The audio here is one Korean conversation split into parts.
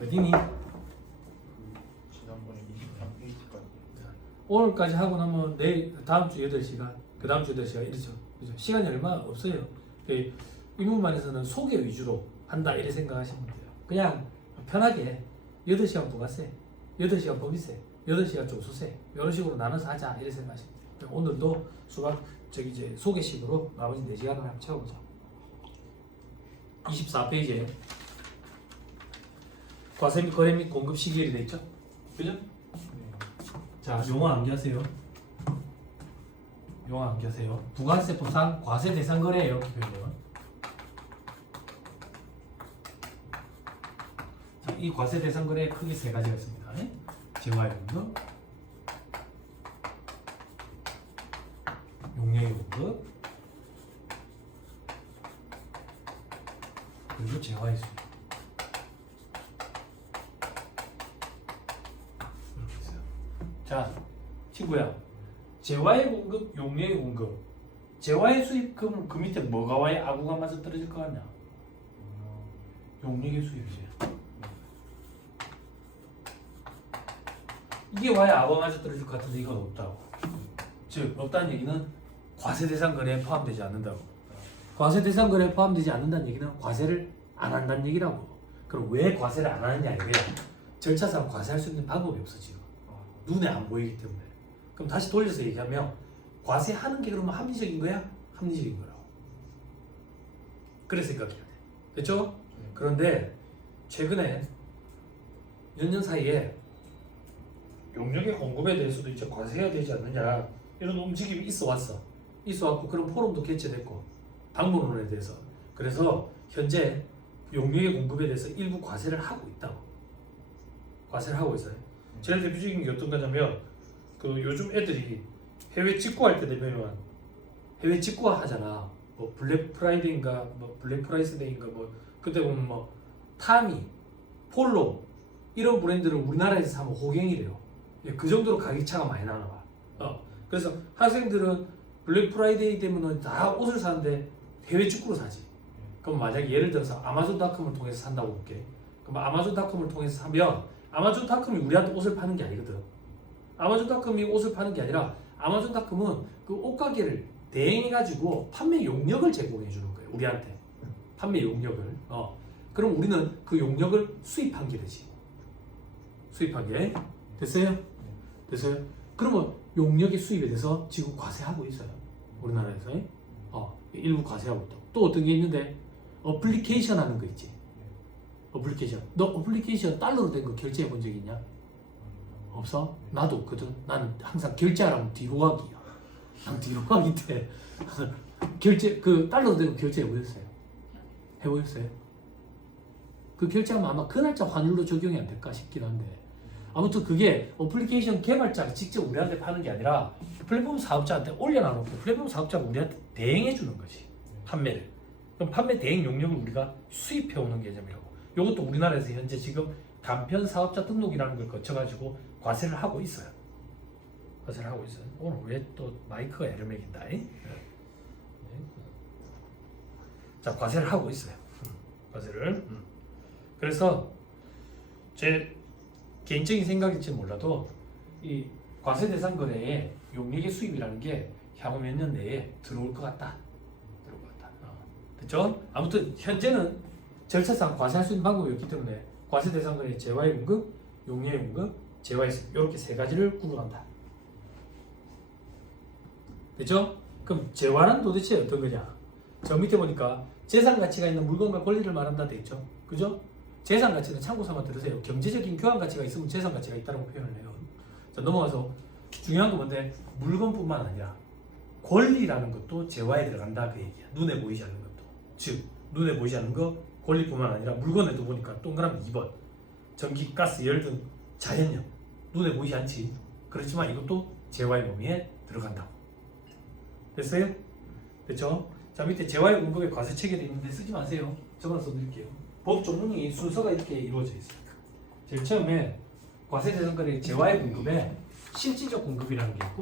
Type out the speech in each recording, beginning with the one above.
어디니? 지난번에 23페이지까지. 오늘까지 하고 나면 내일 다음 주 8시간, 그 다음 주 8시간 이렇죠. 그죠? 시간이 얼마 없어요. 이 문반에서는 소개 위주로 한다 이렇게 생각하시면 돼요. 그냥 편하게 8시간 부가세, 8시간 법인세, 8시간 조수세 이런 식으로 나눠서 하자 이렇게 생각하시면 돼요. 오늘도 수학 이제 소개식으로 나머지 4시간을 한번 채워보자. 24페이지에 과세 및 거래 및 공급 시기일이 돼 있죠? 그죠? 자, 용어 암기하세요. 용어 암기하세요. 부가세법상 과세 대상 거래예요. 기본적으로. 자, 이 과세 대상 거래에 크게 세 가지가 있습니다. 재화의 공급, 용량의 공급, 그리고 재화의 수익. 이렇게 있어요. 자, 친구야. 재화의 공급, 용량의 공급. 재화의 수입 그러면 그 밑에 뭐가 와야 아구가 맞아 떨어질 것 같냐? 용량의 수입이지. 이게 와야 아구가 맞아 떨어질 것 같은데 이건 없다고. 즉 없다는 얘기는 과세 대상 거래에 포함되지 않는다고. 과세 대상 거래에 포함되지 않는다는 얘기는 과세를 안 한다는 얘기라고. 그럼 왜 과세를 안 하느냐 이거야. 절차상 과세할 수 있는 방법이 없어 지금. 눈에 안 보이기 때문에. 그럼 다시 돌려서 얘기하면 과세하는 게 그러면 합리적인 거야? 합리적인 거라고. 그래 생각해야 돼. 됐죠? 그런데 최근에 몇 년 사이에 용역의 공급에 대해서도 이제 과세해야 되지 않느냐 이런 움직임이 있어 왔고 그런 포럼도 개최됐고 방문론에 대해서. 그래서 현재 용역의 공급에 대해서 일부 과세를 하고 있다고. 과세를 하고 있어요. 제일 대표적인 게 어떤 거냐면 그 요즘 애들이 해외 직구할 때 되면 해외 직구화 하잖아. 뭐 블랙 프라이데이인가 뭐 블랙 프라이스데이인가 뭐 그때 보면 뭐 타미, 폴로 이런 브랜드를 우리나라에서 사면 호갱이래요. 그 정도로 가격 차가 많이 나나 봐. 그래서 학생들은 블랙 프라이데이 때문에 다 옷을 사는데 해외 직구로 사지. 그럼 만약에 예를 들어서 아마존닷컴을 통해서 산다고 볼게. 그럼 아마존닷컴을 통해서 사면 아마존닷컴이 우리한테 옷을 파는 게 아니거든. 아마존닷컴이 옷을 파는 게 아니라 아마존닷컴은 그 옷가게를 대행해가지고 판매 용역을 제공해 주는 거예요. 우리한테 판매 용역을. 그럼 우리는 그 용역을 수입한 게 되지. 수입한 게 됐어요? 됐어요? 그러면 용역의 수입에 대해서 지금 과세하고 있어요. 우리나라에서. 일부 과세하고 있다. 또 어떤 게 있는데 어플리케이션 하는 거 있지. 어플리케이션. 너 어플리케이션 달러로 된 거 결제해 본 적 있냐? 없어? 나도 없거든. 나는 항상 결제하라면 뒤로 가기야. 난 뒤로 가기인데 결제 그 달러로 된 거 결제해 보셨어요? 해보셨어요? 그 결제하면 아마 그 날짜 환율로 적용이 안 될까 싶긴 한데 아무튼 그게 어플리케이션 개발자가 직접 우리한테 파는 게 아니라 플랫폼 사업자한테 올려놔놓고 플랫폼 사업자가 우리한테 대행해 주는 거지. 판매를. 그럼 판매 대행 용역을 우리가 수입해 오는 개념이라고. 이것도 우리나라에서 현재 지금 간편 사업자 등록이라는 걸 거쳐가지고 과세를 하고 있어요. 과세를 하고 있어요. 오늘 왜 또 마이크가 애를 매긴다? 자, 과세를 하고 있어요. 과세를. 그래서 제 개인적인 생각일지 몰라도 이 과세 대상 거래에 용역의 수입이라는 게 향후 몇 년 내에 들어올 것 같다. 들어올 것 같다. 됐죠? 아무튼 현재는 절차상 과세할 수 있는 방법이 없기 때문에 과세 대상 거래 재화의 공급, 용역의 공급, 재화의 수입 이렇게 세 가지를 구분한다. 됐죠? 그럼 재화는 도대체 어떤 거냐? 저 밑에 보니까 재산 가치가 있는 물건과 권리를 말한다 돼 있죠? 그죠? 재산 가치는 참고 삼아 들으세요. 경제적인 교환 가치가 있으면 재산 가치가 있다고 표현을 해요. 자, 넘어가서 중요한 건 뭔데 물건뿐만 아니라 권리라는 것도 재화에 들어간다 그 얘기야. 눈에 보이지 않는 것도. 즉 눈에 보이지 않는 거 권리뿐만 아니라 물건에도 보니까 동그라미 2번 전기, 가스, 열 등 자연력 눈에 보이지 않지. 그렇지만 이것도 재화의 범위에 들어간다고. 됐어요? 됐죠? 자, 밑에 재화의 공급에 과세 체계도 있는데 쓰지 마세요. 저만 써드릴게요. 법 조문이 순서가 이렇게 이루어져 있습니다. 제일 처음에 과세 대상 거래 재화의 공급에 실질적 공급이라는 게 있고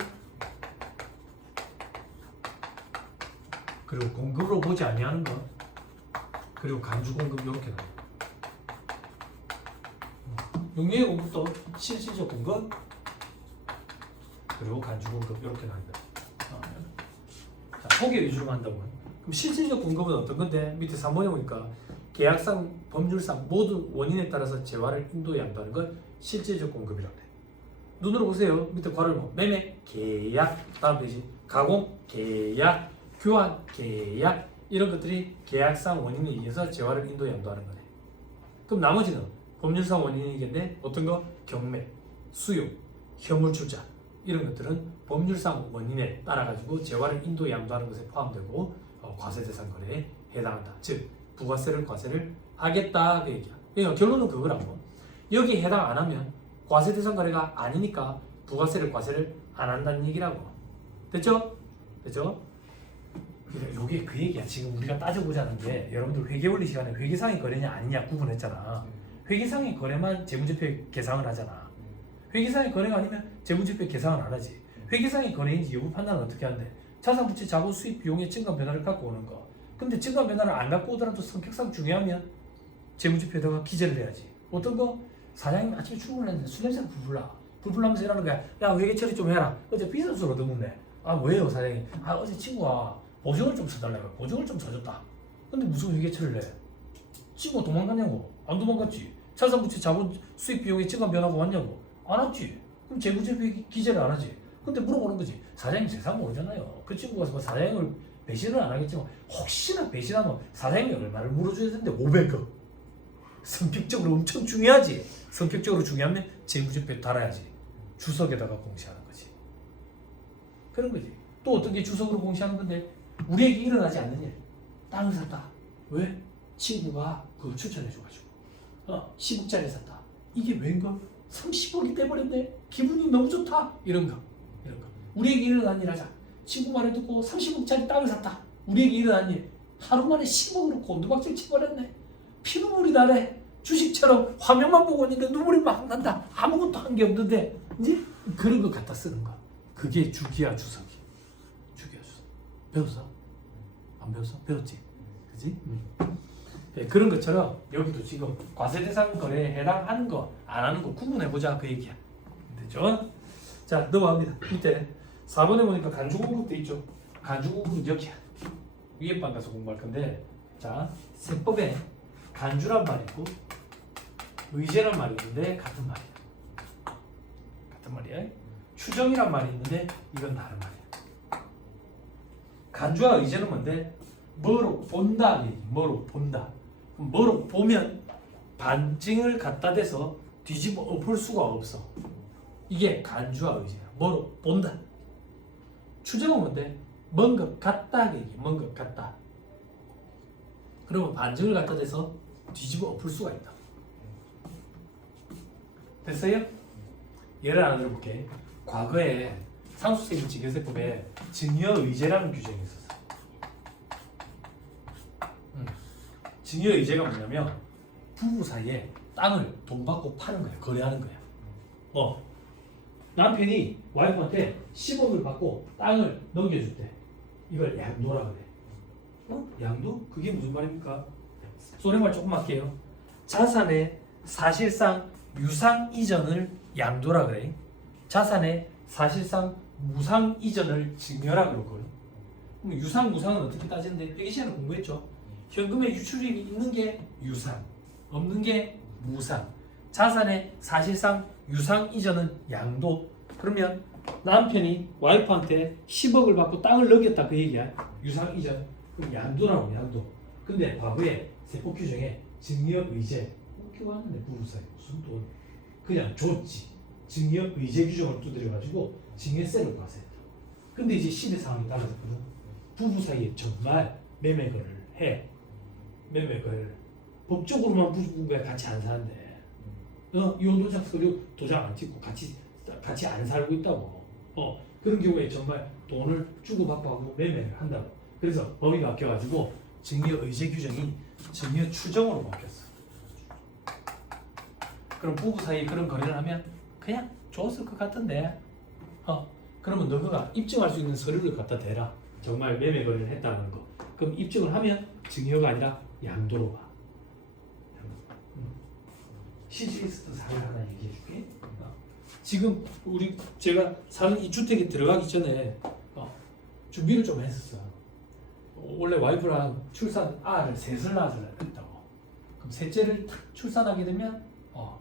그리고 공급으로 보지 아니하는 것 그리고 간주 공급 이렇게 나와요. 용역의 공급도 실질적 공급 그리고 간주 공급 이렇게 나옵니다. 자, 소개 위주로 한다면 그럼 실질적 공급은 어떤 건데 밑에 3번에 보니까 계약상 법률상 모든 원인에 따라서 재화를 인도에 양도하는 건 실질적 공급이라고 해. 눈으로 보세요. 밑에 괄호를 뭐 매매 계약 다음 되지 가공 계약 교환 계약 이런 것들이 계약상 원인에 의해서 재화를 인도에 양도하는 거네. 그럼 나머지는 법률상 원인이겠네. 어떤 거 경매 수요 현물 출자 이런 것들은 법률상 원인에 따라 가지고 재화를 인도에 양도하는 것에 포함되고 과세대상 거래에 해당한다. 즉 부가세를 과세를 하겠다 그 얘기야. 그러니까 결론은 그거라고. 여기 해당 안 하면 과세대상 거래가 아니니까 부가세를 과세를 안 한다는 얘기라고. 됐죠? 됐죠? 요게 그 얘기야. 지금 우리가 따져보자는 게 여러분들 회계원리 시간에 회계상의 거래냐 아니냐 구분했잖아. 회계상의 거래만 재무제표 계상을 하잖아. 회계상의 거래가 아니면 재무제표 계상을 안 하지. 회계상의 거래인지 여부 판단은 어떻게 하는데 자산 부채 자본 수입 비용의 증감 변화를 갖고 오는 거. 근데 증감 변화를 안 갖고 오더라도 성격상 중요하면 재무제표에다가 기재를 해야지. 어떤 거? 사장님 아침에 출근했는데 술 냄새가 불불 나면서 이러는 거야. 야 회계 처리 좀 해라. 어제 비싼 술 얻어먹네. 아 왜요 사장님? 아 어제 친구가 보증을 좀 써달라고 보증을 좀 써줬다. 근데 무슨 회계 처리를 해? 친구가 도망갔냐고? 안 도망갔지. 자산 부채 자본 수입 비용의 증감 변화가 왔냐고? 안 왔지. 그럼 재무제표 기재를 안 하지. 근데 물어보는 거지. 사장님 세상 모르잖아요. 그 친구가 뭐 사장님을 배신을 안 하겠지만 혹시나 배신하면 사장님이 얼마를 물어줘야 되는데 500억. 성격적으로 엄청 중요하지. 성격적으로 중요하면 재무제표에 달아야지. 주석에다가 공시하는 거지. 그런 거지. 또 어떤 게 주석으로 공시하는 건데 우리에게 일어나지 않는 일. 땅을 샀다. 왜? 친구가 그걸 추천해줘가지고 10억짜리 샀다. 이게 웬걸? 30억이 떼버렸네. 기분이 너무 좋다. 이런 거. 우리에게 일어난 일 하자. 친구 말을 듣고 30억짜리 땅을 샀다. 우리에게 일어난 일. 하루 만에 10억으로 곤두박질 치버렸네. 피눈물이 나네. 주식처럼 화면만 보고 있는데 눈물이 막 난다. 아무것도 한 게 없는데 이제 그런 거 갖다 쓰는 거야. 그게 주기야 주석이. 주기야 주석. 배웠어? 안 배웠어? 배웠지? 그지? 네, 그런 것처럼 여기도 지금 과세대상 거래에 해당하는 거 안 하는 거 구분해보자 그 얘기야. 됐죠? 자 넘어갑니다. 밑에 4번에 보니까 간주공급도 있죠. 간주공급은 여기야. 위에 방 가서 공부할 건데 자 세법에 간주란 말이 있고 의제란 말이 있는데 같은 말이야. 같은 말이야. 추정이란 말이 있는데 이건 다른 말이야. 간주와 의제는 뭔데? 뭐로 본다. 뭐로 본다. 뭐로 보면 반증을 갖다 대서 뒤집어 엎을 수가 없어. 이게 간주와 의제야. 뭐로 본다. 추정은 뭔데? 먼 것 같다. 먼 것 같다. 그러면 반증을 갖다 대서 뒤집어 엎을 수가 있다. 됐어요? 예를 하나 들어볼게. 과거에 상수세금 직결세법에 증여의제라는 규정이 있었어. 증여의제가 뭐냐면 부부 사이에 땅을 돈 받고 파는 거야. 거래하는 거야. 남편이 와이프한테 10억을 받고 땅을 넘겨줄 때 이걸 양도라 그래. 양도? 그게 무슨 말입니까? 소리말 조금 할게요. 자산의 사실상 유상 이전을 양도라 그래. 자산의 사실상 무상 이전을 증여라 그러거든. 그럼 유상 무상은 어떻게 따지는데 회계 시간에 공부했죠. 현금의 유출입이 있는 게 유상, 없는 게 무상. 자산의 사실상 유상 이전은 양도. 그러면 남편이 와이프한테 10억을 받고 땅을 넘겼다 그 얘기야. 유상 이전. 그럼 양도라고 양도. 근데 과거에 세법 규정에 증여의제 웃기고 하는데 부부 사이 무슨 돈 그냥 줬지. 증여의제 규정을 두드려가지고 증여세를 과세했다. 근데 이제 시대 상황이 달라졌거든. 부부 사이에 정말 매매 거래를 해. 매매 거래를 법적으로만 부부가 같이 안 사는데 이혼 도장 서류 도장 안 찍고 같이 안 살고 있다고. 그런 경우에 정말 돈을 주고받고 하고 매매를 한다고. 그래서 법이 바뀌어가지고 증여의제 규정이 증여 추정으로 바뀌었어. 그럼 부부 사이에 그런 거래를 하면 그냥 줬을 것 같은데 그러면 너가 입증할 수 있는 서류를 갖다 대라. 정말 매매 거래를 했다는 거. 그럼 입증을 하면 증여가 아니라 양도로 봐. 실질에서도 사례를 하나 얘기해 줄게. 지금 제가 사는 이 주택에 들어가기 전에 준비를 좀 했었어. 원래 와이프랑 셋을 낳으려 했다고. 그럼 셋째를 탁 출산하게 되면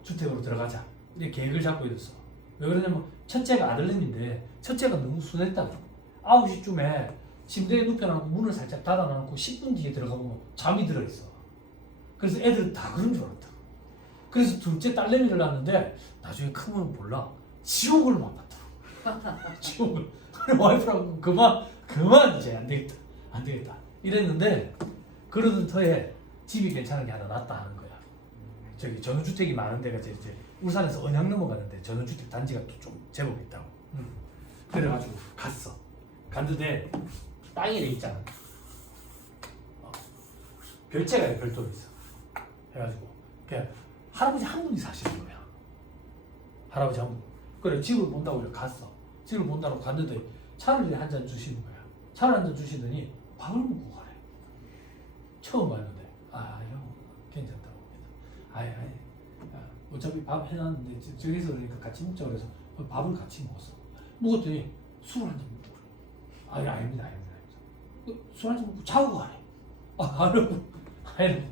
주택으로 들어가자. 이렇게 계획을 잡고 있었어. 왜 그러냐면 첫째가 아들내미인데 첫째가 너무 순했다고. 9시쯤에 침대에 눕혀놓고 문을 살짝 닫아놓고 10분 뒤에 들어가면 잠이 들어있어. 그래서 애들은 다 그런 줄 알았다. 그래서 둘째 딸내미를 낳았는데 나중에 크면 몰라. 지옥을 만났다. 지옥을. 그래 와이프랑 그만 이제 안 되겠다. 이랬는데 그러던 터에 집이 괜찮은 게 하나 났다 하는 거야. 저기 전원주택이 많은 데가 이제 울산에서 언양 넘어가는데 전원주택 단지가 또 좀 제법 있다고. 그래가지고 갔어. 갔는데 땅이 돼 있잖아. 별채가 별도로 있어. 해가지고 그냥 할아버지 한 분이 사시는 거야. 할아버지 한 분. 그래 집을 본다고 이렇게 갔어. 집을 본다고 갔는데 차를 한 잔 주시는 거야. 차를 한 잔 주시더니 밥을 먹고 가래. 처음 봤는데 형 괜찮다고. 아니 어차피 밥 해놨는데 저기서 그러니까 같이 먹자 그래서 밥을 같이 먹었어. 먹었더니 술을 한 잔 먹고 그래. 아닙니다. 술 한 잔 먹고 자고 가래. 아니라고.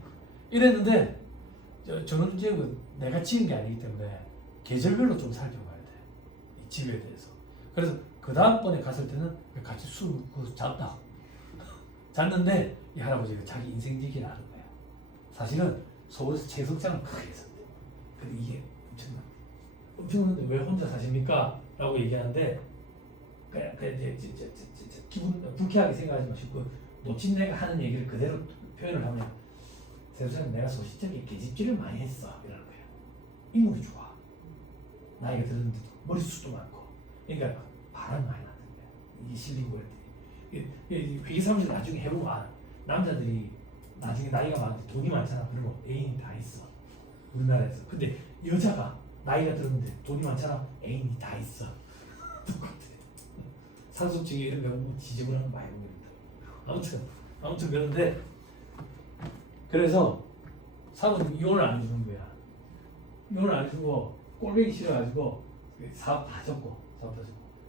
이랬는데 저는 이제 내가 지은 게 아니기 때문에 계절별로 좀 살펴봐야 돼. 이 집에 대해서. 그래서 그 다음번에 갔을 때는 같이 술 먹고 잤다. 잤는데 이 할아버지가 자기 인생 얘기를 하는 거야. 사실은 서울에서 채석장을 크게 했었대. 근데 이게 엄청난데 왜 혼자 사십니까? 라고 얘기하는데 이제 기분 불쾌하게 생각하지 마시고 놓친 내가 하는 얘기를 그대로 표현을 하면 세상에 내가 소시적인 계집질을 많이 했어 이러는 거야. 인물이 좋아. 나이가 들었는데도 머리숱도 많고. 그러니까 바람 많이 나는 거야. 이게 실리고 이렇게. 회계 사무실 나중에 해보면 남자들이 나중에 나이가 많은데 돈이 많잖아. 그러면 애인이 다 있어. 우리나라에서. 근데 여자가 나이가 들었는데 돈이 많잖아. 애인이 다 있어. 똑같아. 산소증에 이런 거 지저분한 거 많이 보입니다. 아무튼 그런데 그래서 사모님 이혼을 안 해주는 거야. 이혼을 안 해주고 꼴보기 싫어가지고 사업 다 접고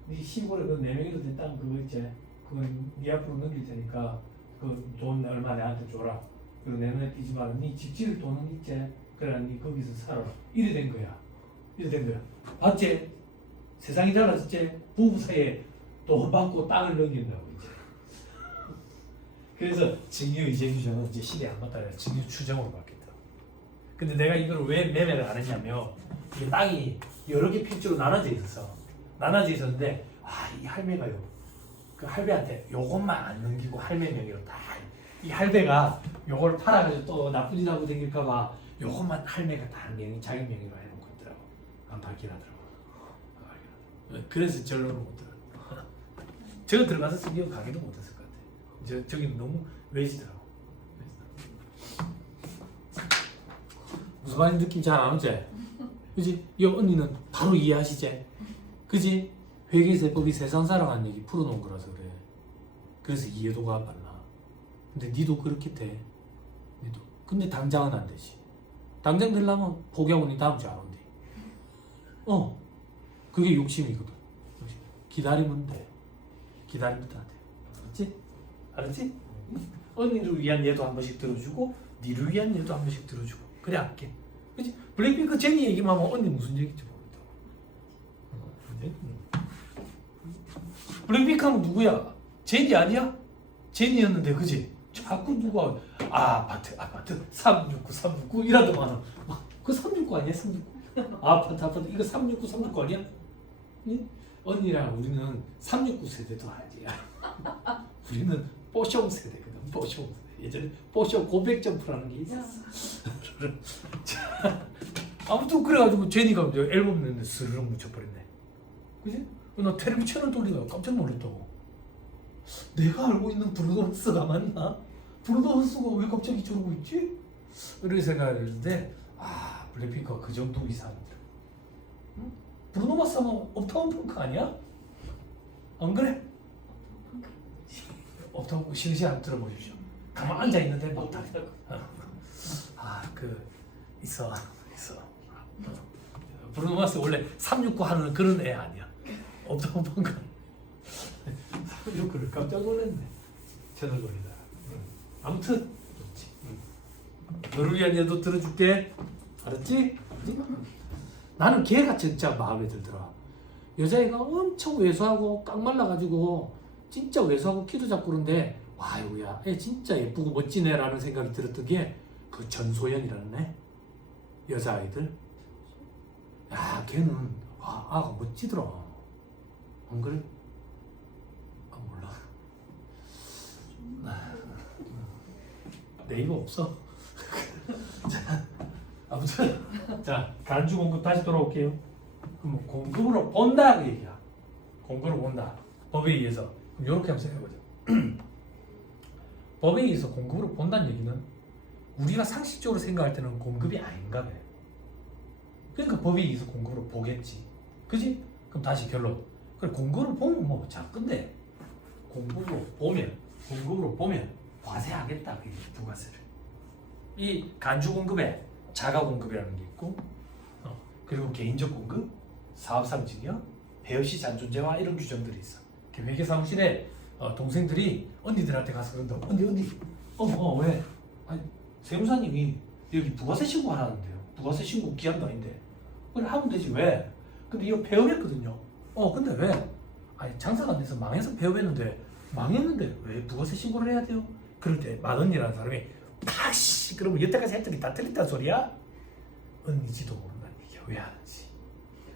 네 시골에 그 4명이도 된 땅 그거 있지. 그거 네 앞으로 넘길 테니까 그 돈 얼마 내한테 줘라. 그리고 내 눈에 띄지 마라. 네 집 지을 돈은 있지. 그래 네 거기서 살아라. 이래 된 거야. 봤지? 세상이 달라졌지? 부부 사이에 돈 받고 땅을 넘긴다고 이제. 그래서 증여 이재규전은 이제 시대 안 맞다 그래서 증여 추정으로 바뀌었다. 근데 내가 이걸 왜 매매를 안 했냐면 이게 땅이 여러 개 필지로 나눠져 있었는데 이 할매가요. 그 할배한테 요것만 안 넘기고 할매 명의로 다 이 할배가 요걸 팔아가지고 또 나쁜 짓 하고 다닐까봐 요것만 할매가 다 자기 명의로 해놓고 있더라고. 안 밝히라더라고. 그래서 결론을 못 들어. 저거 들어가서 이거 가기도 못했을 것 같아. 저기 너무 외지더라고. 무슨 말인지 느낌 잘 안 오지? 그지? 이 언니는 바로 이해하시지? 그지? 회계세법이 세상사랑하는 얘기 풀어놓은 거라서 그래. 그래서 이해도가 빨라. 근데 니도 그렇게 돼. 니도. 근데 당장은 안 되지. 당장 되려면 포기하고 다음 주에 안 온대. 그게 욕심이거든. 기다리면 돼. 기다리면 다 돼. 알았지? 언니를 위한 예도 한 번씩 들어주고 니를 위한 예도 한 번씩 들어주고 그래 할게. 그치? 블랙핑크 제니 얘기만 하면 언니 무슨 얘기인지 모르겠다. 블랙핑크 하면 누구야? 제니 아니야? 제니였는데 그지? 자꾸 누가 아파트 369 이라더만 그 369 아니야? 369 아파트 이거 369 아니야? 응? 언니랑 우리는 369 세대도 아니야. 우리는 뽀숑 세대거든. 뽀숑 세대. 예전에 뽀숑 고백 점프라는 게 있었어. 아무튼 그래가지고 제니가 앨범 냈는데 스르륵 묻혀버렸네. 그지? 나 텔레비 채널 돌리다가 깜짝 놀랐다고. 내가 알고 있는 브루노마스가 맞나? 브루노마스가 왜 갑자기 저러고 있지? 이렇게 생각을 했는데 블랙핑크가 그 정도 이상이다. 응? 브루노마스 하면 업타운 펑크 아니야? 안 그래? 업타운 실시 한번 들어보십시오. 가만 앉아있는데 막 있어. 브루노 마스 원래 369 하는 그런 애 아니야. 없다고 본가. 369를 깜짝 놀랐네. 채널놀이다. 아무튼 그렇지. 너를 위한 얘도 들어줄게. 알았지? 나는 걔가 진짜 마음에 들더라. 여자애가 엄청 왜소하고 깡 말라가지고 진짜 왜소하고 키도 작고 그런데 와이고야 애 진짜 예쁘고 멋지네라는 생각이 들었던 게 그 전소연이라는 애 여자아이들. 야 걔는 와 아가 멋지더라. 안 그래? 아 몰라. 네이버 없어. 자, 아무튼 자 간주 공급 다시 돌아올게요. 그럼 공급으로 본다 그 얘기야. 공급으로 본다. 법에 의해서. 그럼 이렇게 한번 생각해보자. 법에 의해서 공급으로 본다는 얘기는 우리가 상식적으로 생각할 때는 공급이 아닌가 봐. 그러니까 법에 의해서 공급으로 보겠지. 그지? 그럼 다시 결론. 그래 공급으로 보면 뭐 자근데 공급으로 보면 과세하겠다. 그게 부가세를. 이 간주 공급에 자가 공급이라는 게 있고 그리고 개인적 공급, 사업상 증여, 배여시 잔존재화 이런 규정들이 있어. 회계사무실에 동생들이 언니들한테 가서 그런다. 언니 왜? 아니 세무사님이 여기 부가세 신고하라는데요. 부가세 신고 기한도 아닌데 그래 하면 되지 왜? 근데 이거 폐업했거든요. 근데 왜? 아니 장사가 안 돼서 망해서 폐업했는데 망했는데 왜 부가세 신고를 해야 돼요? 그럴 때 맏언니라는 사람이 팍씨 그러면 여태까지 했더니 다 틀렸단 소리야? 언니지도 모른다는 얘기야. 왜 하는지.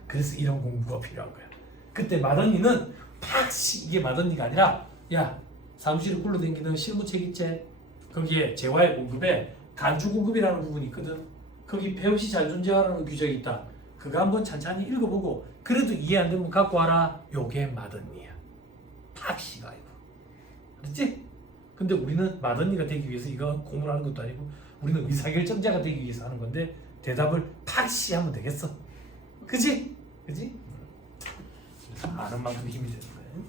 그래서 이런 공부가 필요한 거야. 그때 맏언니는 팍씨 이게 맏언니가 아니라 야 사무실에 굴러다니는 실무책임제 거기에 재화의 공급에 간주 공급이라는 부분이 있거든. 거기 배우시 잔존재화라는 규정이 있다. 그거 한번 찬찬히 읽어보고 그래도 이해 안 되면 갖고 와라. 요게 맏언니야. 팍씨가 아니고. 알았지? 근데 우리는 맏언니가 되기 위해서 이거 공부를 하는 것도 아니고 우리는 의사결정자가 되기 위해서 하는 건데 대답을 팍씨 하면 되겠어. 그지? 그지? 그래서 아는 만큼 힘이 되는 거예요.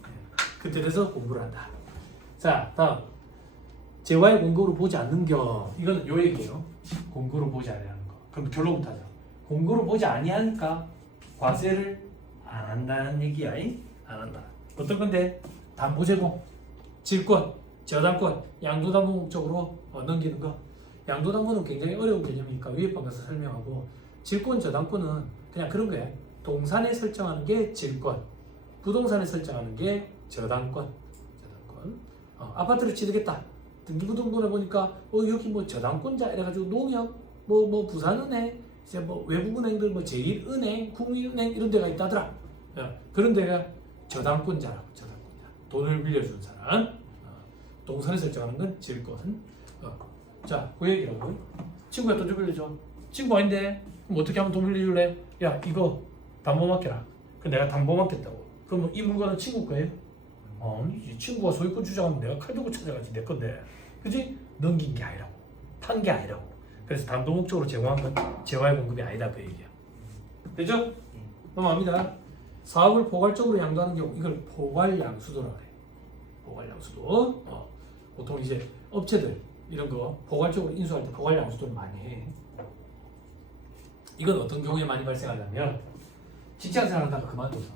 그때 돼서 공부를 한다. 자 다음 재화의 공고로 보지 않는 겨. 이거는 요 얘기예요. 공고로 보지 아니하는 거. 그럼 결론부터 하자. 공고로 보지 아니하니까 과세를 안 한다는 얘기야. 안 한다. 어떤 건데? 담보제공, 질권, 저당권, 양도담보 목적으로 넘기는 거. 양도담보는 굉장히 어려운 개념이니까 위에 방 가서 설명하고 질권, 저당권은 그냥 그런 거야. 동산에 설정하는 게 질권, 부동산에 설정하는 게 저당권. 아파트를 지르겠다. 등기부등본에 보니까 여기 뭐 저당권자 이래가지고 농협, 뭐 부산은행, 이제 뭐 외국은행들 뭐 제1은행, 국민은행 이런 데가 있다더라. 그런 데가 저당권자라고. 저당권자. 돈을 빌려준 사람. 동산에 설정하는 건 질권. 자, 그 얘기라고. 친구가 돈 좀 빌려줘. 친구 아닌데 그럼 어떻게 하면 돈 빌려줄래? 야 이거 담보 맡겨라. 그럼 내가 담보 맡겠다고. 그러면 이 물건은 친구 거예요? 아니지. 친구가 소유권 주장하면 내가 칼 들고 찾아가지 내 건데. 그지? 넘긴 게 아니라고. 판 게 아니라고. 그래서 담보 목적으로 제공한 건 재화의 공급이 아니다 그 얘기야. 되죠? 넘어갑니다. 사업을 포괄적으로 양도하는 경우 이걸 포괄양수도라고 해. 포괄양수도. 보통 이제 업체들 이런 거 포괄적으로 인수할 때 포괄양수도를 많이 해. 이건 어떤 경우에 많이 발생하냐면 직장생활 하다가 그만둬서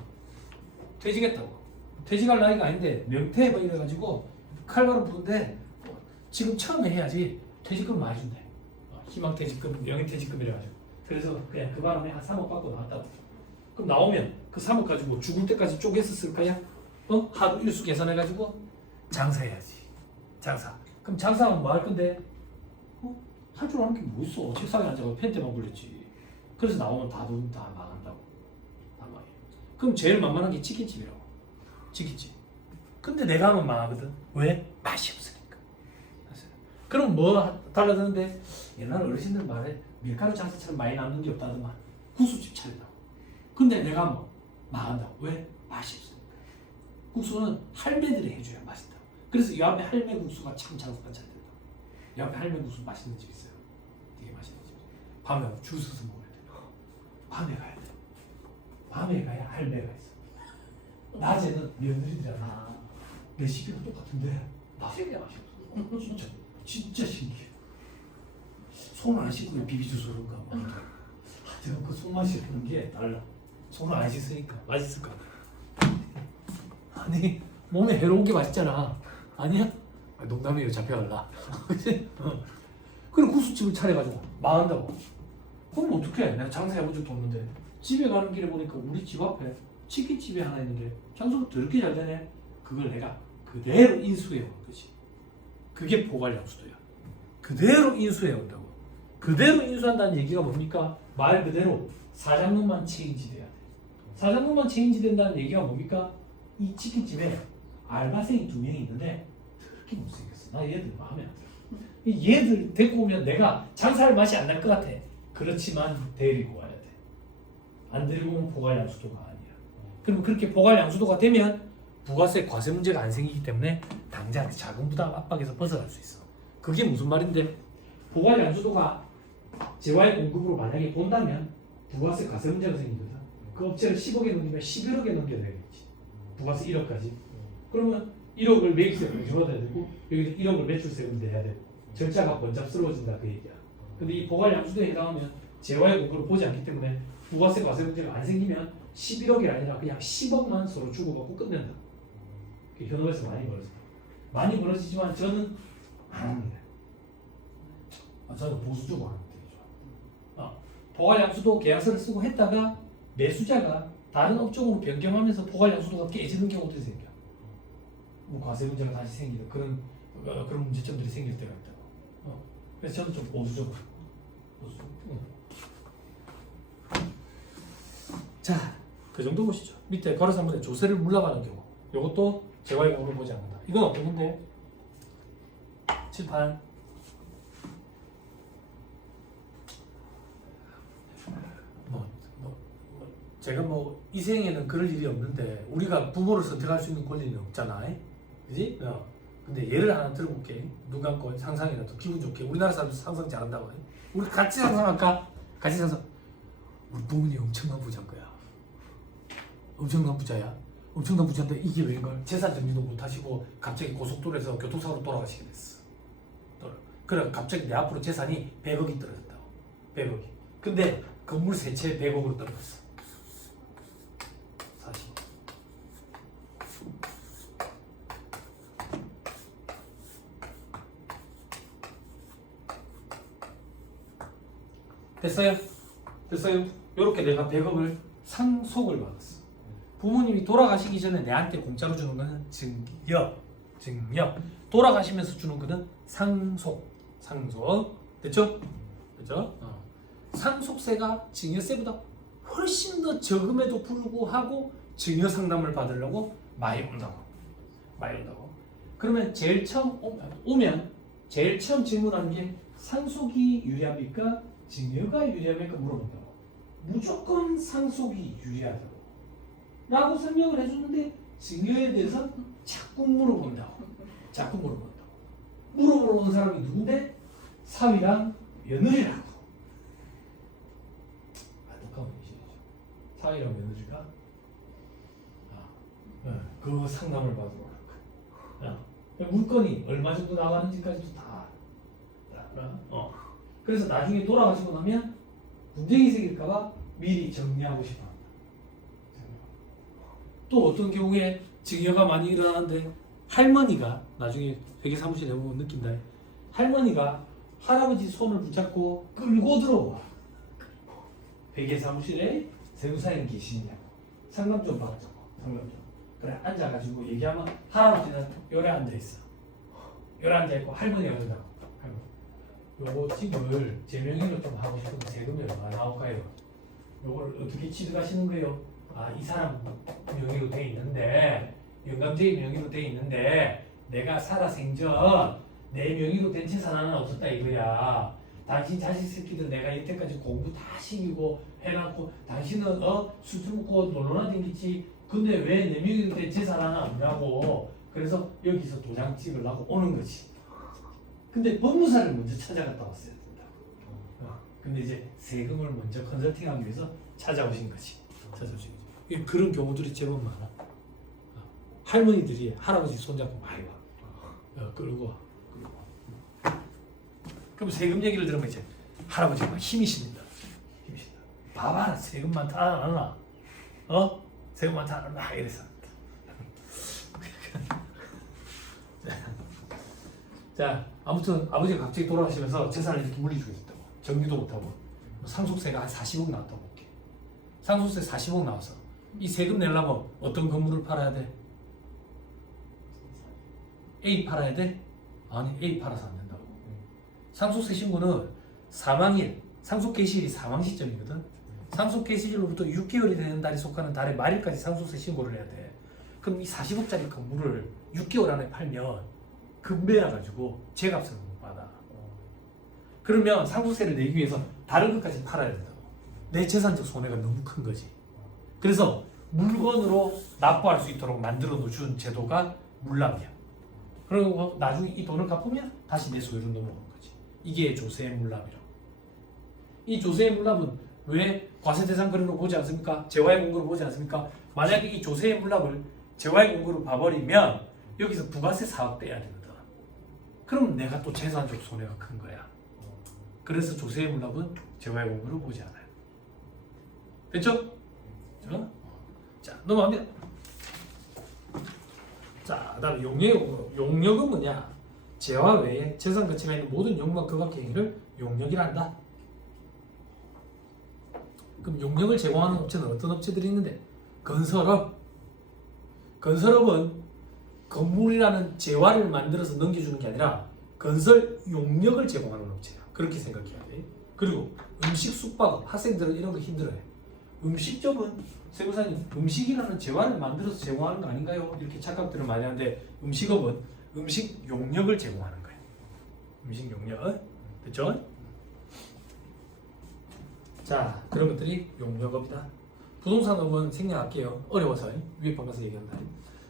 퇴직했다고. 퇴직할 나이가 아닌데 명퇴 뭐 이래가지고 칼바람 부는데 지금 처음에 해야지 퇴직금 많이 준대. 희망퇴직금, 명예퇴직금 이래가지고. 그래서 그냥 그 바람에 한 3억 받고 나왔다고. 그럼 나오면 그 3억 가지고 죽을 때까지 쪼개서 쓸 거야? 하루 일수 계산해가지고 장사해야지. 장사. 그럼 장사하면 뭐 할 건데? 할 줄 아는 게 뭐 있어? 책상에 앉아서 펜트만 굴렸지. 그래서 나오면 다 망한다고. 다 망해. 그럼 제일 만만한 게 치킨집이라고. 치킨집. 근데 내가 하면 망하거든. 왜? 맛이 없으니까. 그럼 뭐 달라드는데 옛날 어르신들 말에 밀가루 장사처럼 많이 남는 게 없다더만. 국수집 차린다고. 근데 내가 뭐 망한다고. 왜? 맛이 없으니까. 국수는 할매들이 해줘야 맛있다고. 그래서 이 앞에 할매 국수가 참 장사가 잘 된다고. 이 앞에 할매 국수 맛있는 집 있어요. 되게 맛있는 집. 밤에 줄 서서 먹어야 돼. 밤에 가야 돼. 밤에 가야 할매가 있어. 낮에는 며느리들이야. 레시피가 똑같은데 낮에 맛이 없어. 진짜 신기해. 손 안 씻고 비비줘서 그런가 봐. 내가 그 손 손맛이 드는 게 달라. 손을 안 씻으니까 맛있을까? 아니 몸에 해로운 게 맛있잖아. 아니야? 아, 농담이에요. 잡혀갈라. 그치? 그럼 국수집을 차려가지고 망한다고. 그럼 어떡해? 내가 장사해본 적도 없는데 집에 가는 길에 보니까 우리 집 앞에 치킨집이 하나 있는데 장소가 더럽게 잘 되네. 그걸 내가 그대로 인수해온 거지. 그게 포괄양수도야. 그대로 인수해온다고. 그대로 인수한다는 얘기가 뭡니까? 말 그대로 사장님만 체인지돼야 돼. 사장님만 체인지된다는 얘기가 뭡니까? 이 치킨집에 알바생이 2명이 있는데 그렇게 못생겼어. 나 얘들 마음에 안 들어. 이 얘들 데리고 오면 내가 장사할 맛이 안 날 것 같아. 그렇지만 데리고 와야 돼. 안 데리고 오면 포괄양수도가 아니야. 그럼 그렇게 포괄양수도가 되면 부가세 과세 문제가 안 생기기 때문에 당장 자금 부담 압박에서 벗어날 수 있어. 그게 무슨 말인데? 포괄양수도가 재화의 공급으로 만약에 본다면 부가세 과세 문제가 생기거든. 그 업체를 10억에 넘기면 11억에 넘겨야 되겠지. 부가세 1억까지. 그러면 1억을 매입세금을 줘야 되고 여기서 1억을 매출세금 내야 되고 절차가 번잡스러워진다 그 얘기야. 근데 이 포괄양수도에 해당하면 재화의 공급을 보지 않기 때문에 부가세 과세 문제가 안 생기면 11억이 아니라 그냥 10억만 서로 주고받고 끝낸다. 현업에서 많이 벌어져. 많이 벌어지지만 저는 안 합니다. 저는 보수적으로 하는 게 되게 좋아. 포괄양수도 계약서를 쓰고 했다가 매수자가 다른 업종으로 변경하면서 포괄양수도가 깨지는 경우도 생겨. 뭐 과세 문제가 다시 생기는 그런 문제점들이 생길 때가 있다고. 그래서 저는 좀 보수적으로. 자, 그 정도 보시죠. 밑에 거래상물에 조세를 물러가는 경우. 이것도 재화의 공급을 보지 않는다. 이건 어떤 건데? 칠판. 제가 이 생에는 그럴 일이 없는데 우리가 부모를 선택할 수 있는 권리는 없잖아. 그지? 근데 예를 하나 들어볼게. 눈 감고 상상이라도 기분 좋게. 우리나라 사람들 상상 잘한다고. 우리 같이 상상할까? 같이 상상. 우리 부모님 엄청난 부자인 거야. 엄청난 부자야. 엄청난 부자인데 이게 웬걸? 재산 정리도 못하시고 갑자기 고속도로에서 교통사고로 돌아가시게 됐어. 그래 갑자기 내 앞으로 재산이 100억이 떨어졌다고. 100억이. 근데 건물 세 채 100억으로 떨어졌어. 사실. 됐어요? 됐어요? 요렇게 내가 100억을 상속을 받았어. 부모님이 돌아가시기 전에 내한테 공짜로 주는 거는 증여. 돌아가시면서 주는 거는 상속. 됐죠? 그죠? 상속세가 증여세보다 훨씬 더 적음에도 불구하고 증여 상담을 받으려고 많이 온다고. 그러면 제일 처음 오면 제일 처음 질문하는 게 상속이 유리합니까? 증여가 유리합니까? 물어본다고. 무조건 상속이 유리하다고 라고 설명을 해줬는데 증여에 대해서 자꾸 물어본다고. 물어보러 온 사람이 누군데? 사위랑 며느리라고. 안타까운 얘기죠. 사위랑 며느리가 그 상담을 받으러 올 거야. 물건이 얼마 정도 나가는지까지도 다 알아. 그래서 나중에 돌아가시고 나면 분쟁이 생길까봐 미리 정리하고 싶어. 또 어떤 경우에 증여가 많이 일어나는데 할머니가 나중에 회계사무실에 보면 느낀다. 할머니가 할아버지 손을 붙잡고 끌고 들어와. 회계사무실에 세무사님 계시냐고. 상담 좀 받자고. 그래 앉아가지고 얘기하면 할아버지는 요래 앉아있어. 요래 앉아있고 할머니가 그런다고. 요거 집을 제 명의로 좀 하고 싶은데 세금이 얼마 나올까요? 요걸 어떻게 취득하시는 거예요? 이 사람 명의로 돼 있는데 영감제의 명의로 돼 있는데 내가 살아 생전 내 명의로 된 재산 하나 없었다 이거야. 당신 자식 새끼들 내가 여태까지 공부 다 시키고 해놓고 당신은 수술 먹고 놀러나 댕기지. 근데 왜 내 명의로 된 재산 하나 없냐고. 그래서 여기서 도장 찍으려고 오는 거지. 근데 법무사를 먼저 찾아갔다 왔어야 된다고. 근데 이제 세금을 먼저 컨설팅하기 위해서 찾아오신 거지. 그런 경우들이 제법 많아. 할머니들이 할아버지 손잡고 많이 와. 끌고 와. 그럼 세금 얘기를 들으면 이제 할아버지가 힘이 실린다. 봐봐라 세금만 다 안 하나 세금만 다 안 하나 이래서 자 아무튼 아버지가 갑자기 돌아가시면서 재산을 이렇게 물려주겠다고 정리도 못하고 상속세가 한 40억 나왔다고 볼게. 상속세 40억 나와서 이 세금 내려면 어떤 건물을 팔아야 돼? A 팔아야 돼? 아니 A 팔아서 안 된다고. 상속세 신고는 사망일, 상속 개시일이 사망 시점이거든. 상속 개시일로부터 6개월이 되는 달에 속하는 달의 말일까지 상속세 신고를 해야 돼. 그럼 이 40억짜리 건물을 6개월 안에 팔면 금매라 가지고 제값을 못 받아. 그러면 상속세를 내기 위해서 다른 것까지 팔아야 된다고. 내 재산적 손해가 너무 큰 거지. 그래서 물건으로 납부할 수 있도록 만들어 놓은 제도가 물납이야. 그리고 나중에 이 돈을 갚으면 다시 내 소유로 넘어오는 거지. 이게 조세의 물납이라고. 이 조세의 물납은 왜 과세대상거래로 보지 않습니까? 재화의 공고로 보지 않습니까? 만약에 이 조세의 물납을 재화의 공고로 봐버리면 여기서 부가세 4억 떼야 되거든. 그럼 내가 또 재산적 손해가 큰 거야. 그래서 조세의 물납은 재화의 공고로 보지 않아요. 됐죠? 자, 넘어갑니다. 자, 그다음에 용역은 뭐냐? 재화 외에 재산 가치가 있는 모든 용만 그 밖의 행위를 용역이라 한다. 그럼 용역을 제공하는 업체는 어떤 업체들이 있는데? 건설업. 건설업은 건물이라는 재화를 만들어서 넘겨주는 게 아니라 건설 용역을 제공하는 업체야. 그렇게 생각해야 돼. 그리고 음식 숙박업. 학생들은 이런 거 힘들어해. 음식점은 세무사님 음식이라는 재화를 만들어서 제공하는 거 아닌가요? 이렇게 착각들을 많이 하는데 음식업은 음식 용역을 제공하는 거예요. 음식 용역. 됐죠? 자, 그런 것들이 용역업이다. 부동산업은 생략할게요. 어려워서 위에 방가서 얘기한다.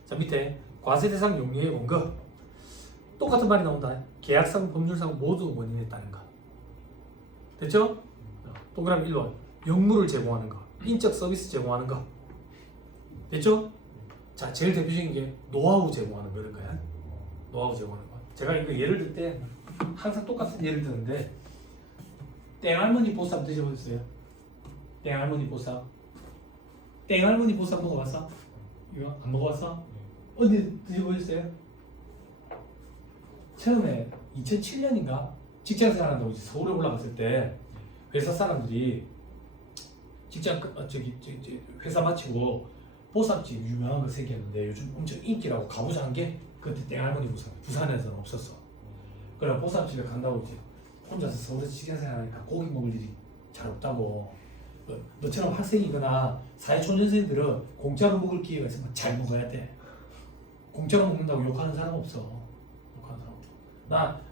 자, 밑에 과세대상 용역의 원거. 똑같은 말이 나온다. 계약상, 법률상 모두 원인에 따른 거. 됐죠? 동그라미 1번. 영무를 제공하는 거. 인적 서비스 제공하는 거. 됐죠? 자, 제일 대표적인 게 노하우 제공하는 거 이럴 거야. 노하우 제공하는 거. 제가 이거 예를 들 때 항상 똑같은 예를 드는데 땡할머니 보쌈 드셔보셨어요? 땡할머니 보쌈. 땡할머니 보쌈 먹어봤어? 이거 안 먹어봤어? 언니 드셔보셨어요? 처음에 2007년인가 직장생활한다고 이제 서울에 올라갔을 때 회사 사람들이 회사 마치고 보쌈집 유명한 거 생겼는데 요즘 엄청 인기라고 가보자 한 게 그때 땡할머니 보쌈. 부산에서는 없었어. 그래 보쌈집에 간다고 이제 혼자서 서울에서 직장생활하니까 고기 먹을 일이 잘 없다고. 너처럼 학생이거나 사회초년생들은 공짜로 먹을 기회가 있으면 잘 먹어야 돼. 공짜로 먹는다고 욕하는 사람 없어. 욕하는 사람 없어.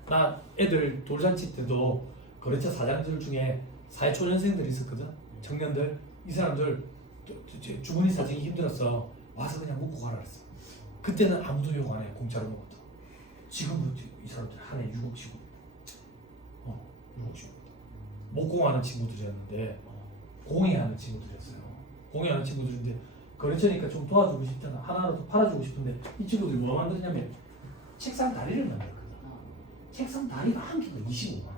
나 애들 돌잔치 때도 거래처 사장들 중에 사회초년생들이 있었거든. 청년들. 이 사람들 주머니 사정이 힘들었어. 와서 그냥 먹고 가라 그랬어. 그때는 아무도 욕 안 해. 공짜로 먹었다. 지금은 이 사람들 한 해 6억 치고 6억 치고 먹고 가는 친구들이었는데 공예하는 친구들이었어요. 공예하는 친구들인데 거래처니까 좀 도와주고 싶잖아. 하나라도 팔아주고 싶은데 이 친구들이 뭐 만드냐면 책상 다리를 만들었거든. 책상 다리가 한 개가 25만 원.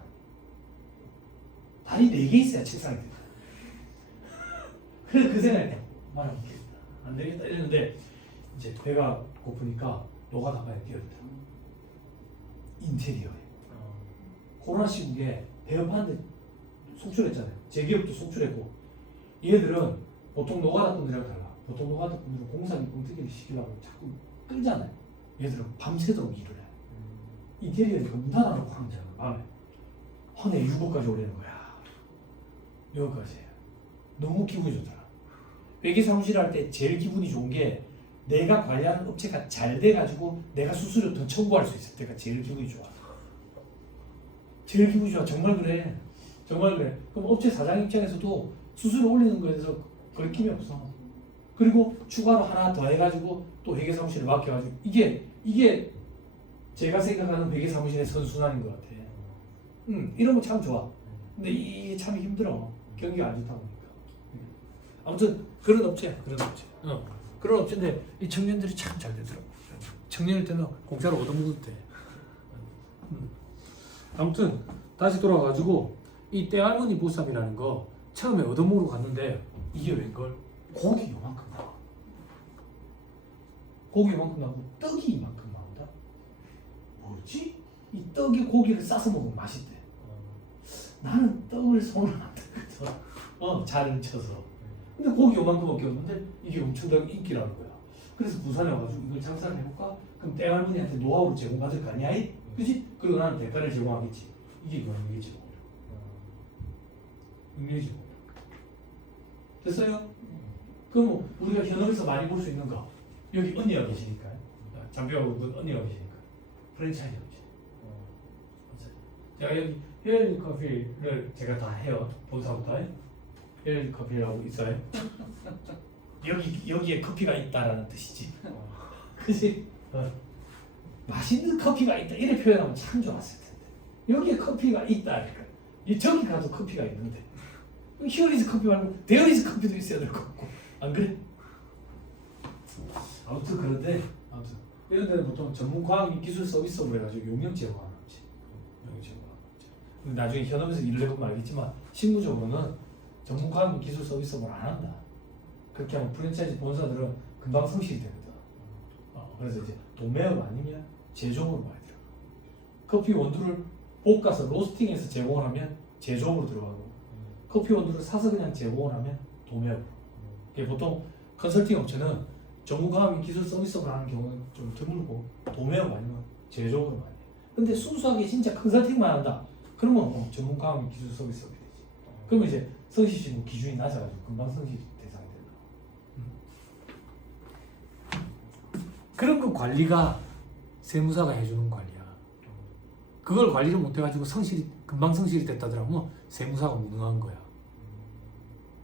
다리 4개 있어야 책상이 된다. 그래서 그 생각에 말하면 안 되겠다 이랬는데 이제 배가 고프니까 노가다마에 뛰어들다. 인테리어에. 코로나 시국에 배업하는데 속출했잖아요. 제기업도 속출했고 얘들은 보통 노가다꾼들이랑 달라. 보통 노가다꾼들은 공사비 뻥튀기를 시키려고 자꾸 끌잖아요. 얘들은 밤새도록 일을 해. 인테리어니까 문 닫아놓고 하는 거잖아. 밤에. 한 해 6억까지 오르는 거야. 여기까지. 너무 기분이 좋더라. 회계사무실 할 때 제일 기분이 좋은 게 내가 관리하는 업체가 잘 돼가지고 내가 수수료 더 청구할 수 있을 때가 제일 기분이 좋아. 제일 기분이 좋아. 정말 그래. 정말 그래. 그럼 업체 사장 입장에서도 수수료 올리는 거에 대해서 거리낌이 없어. 그리고 추가로 하나 더 해가지고 또 회계사무실을 맡겨가지고 이게 제가 생각하는 회계사무실의 선순환인 것 같아. 이런 거 참 좋아. 근데 이게 참 힘들어. 경기가 안 좋다 보니까. 아무튼 그런 업체야. 그런 업체. 그런 업체인데 이 청년들이 참 잘 되더라고. 청년일 때는 공짜로 얻어먹어도 돼. 아무튼 다시 돌아가가지고 이 땡할머니 보쌈이라는 거 처음에 얻어먹으러 갔는데 이게 웬걸? 고기 요만큼 나와. 고기 요만큼 나오고 떡이 이만큼 나온다? 뭐지? 이 떡에 고기를 싸서 먹으면 맛있대. 나는 떡을 손을 안 대거든. 잘 쳐서. 근데 고기 요만큼밖에 없는데 이게 엄청나게 인기라는 거야. 그래서 부산에 와가지고 이걸 장사를 해볼까? 그럼 땡할머니한테 노하우를 제공받을 거 아니야? 그지? 그리고 나는 대가를 제공하겠지. 이게 영역의 제공이야. 영역의 제공. 됐어요? 그럼 우리가 현업에서 많이 볼 수 있는 거 여기 언니가 계시니까 장비하고 그 언니가 계시니까 프랜차이즈 없지. 제가 여기 헤어리 커피를 제가 다 해요. 본사부터 헤어리 커피라고 있어요. 여기에 커피가 있다라는 뜻이지. 그지? 맛있는 커피가 있다 이렇게 표현하면 참 좋았을 텐데 여기에 커피가 있다 그러니까 저기 가도 커피가 있는데 히어리즈 커피 말고 데어리즈 커피도 있어야 될 것 같고 안 그래? 아무튼 그런데 아무튼 이런 데는 보통 전문 과학 기술 서비스업을 해가지고 용역 제공하는 거지. 용역 제공하는 거지. 근데 나중에 현업에서 일을 해보면 알겠지만 실무적으로는 전문 과학 기술 서비스업을 안 한다. 그렇게 하면 프랜차이즈 본사들은 금방 성실이 되거든. 그래서 이제 도매업 아니면 제조업으로 많이 들어가. 커피 원두를 볶아서 로스팅해서 제공을 하면 제조업으로 들어가고 커피 원두를 사서 그냥 제공을 하면 도매업으로. 이게 보통 컨설팅 업체는 전문가와 기술 서비스업을 하는 경우는 좀 드물고 도매업 아니면 제조업으로 많이 해. 근데 순수하게 진짜 컨설팅만 한다. 그러면 전문가와 기술 서비스업이 되지. 그러면 이제 성실시는 기준이 낮아가지고 금방 성실 대상이 된다. 그런 거 관리가 세무사가 해주는 관리야. 그걸 관리를 못해가지고 금방 성실이 됐다더라면 세무사가 무능한 거야.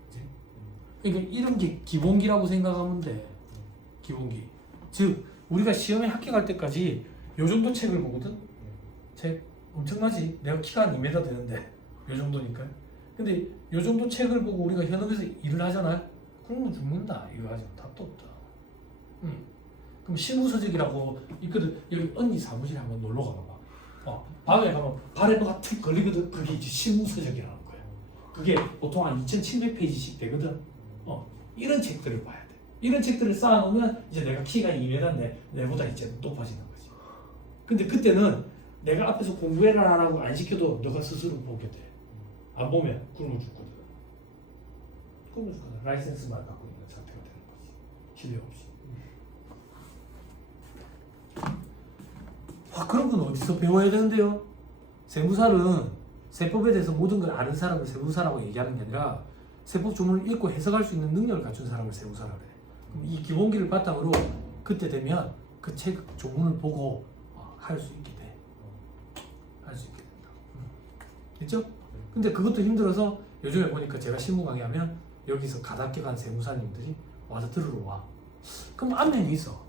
그치? 그러니까 이런 게 기본기라고 생각하면 돼. 기본기. 즉 우리가 시험에 합격할 때까지 요 정도 책을 보거든. 책 엄청나지. 내가 키가 한 2m 되는데 요 정도니까. 근데 요 정도 책을 보고 우리가 현업에서 일을 하잖아. 그러면 죽는다. 이거 가지고 답도 없다. 그럼 실무서적이라고 있거든. 여기 언니 사무실에 한번 놀러 가봐. 밤에 가면 발에 뭐가 툭 걸리거든. 그게 이제 실무서적이라는 거야. 그게 보통 한 2,700페이지씩 되거든. 이런 책들을 봐야 돼. 이런 책들을 쌓아놓으면 이제 내가 키가 2m인데 내보다 이제 높아지는 거지. 근데 그때는 내가 앞에서 공부해라 안 하고 안 시켜도 너가 스스로 보게 돼. 안 보면 굶어 죽거든. 굶어 죽거든. 라이센스만 갖고 있는 상태가 되는 거지. 실력 없이. 그런 건 어디서 배워야 되는데요? 세무사는 세법에 대해서 모든 걸 아는 사람을 세무사라고 얘기하는 게 아니라 세법 조문을 읽고 해석할 수 있는 능력을 갖춘 사람을 세무사라고 해. 그럼 이 기본기를 바탕으로 그때 되면 그 책 조문을 보고 할 수 있게 돼. 할 수 있게 된다. 됐죠? 근데 그것도 힘들어서 요즘에 보니까 제가 실무 강의하면 여기서 가답게 간 세무사님들이 와서 들으러 와. 그럼 안면이 있어.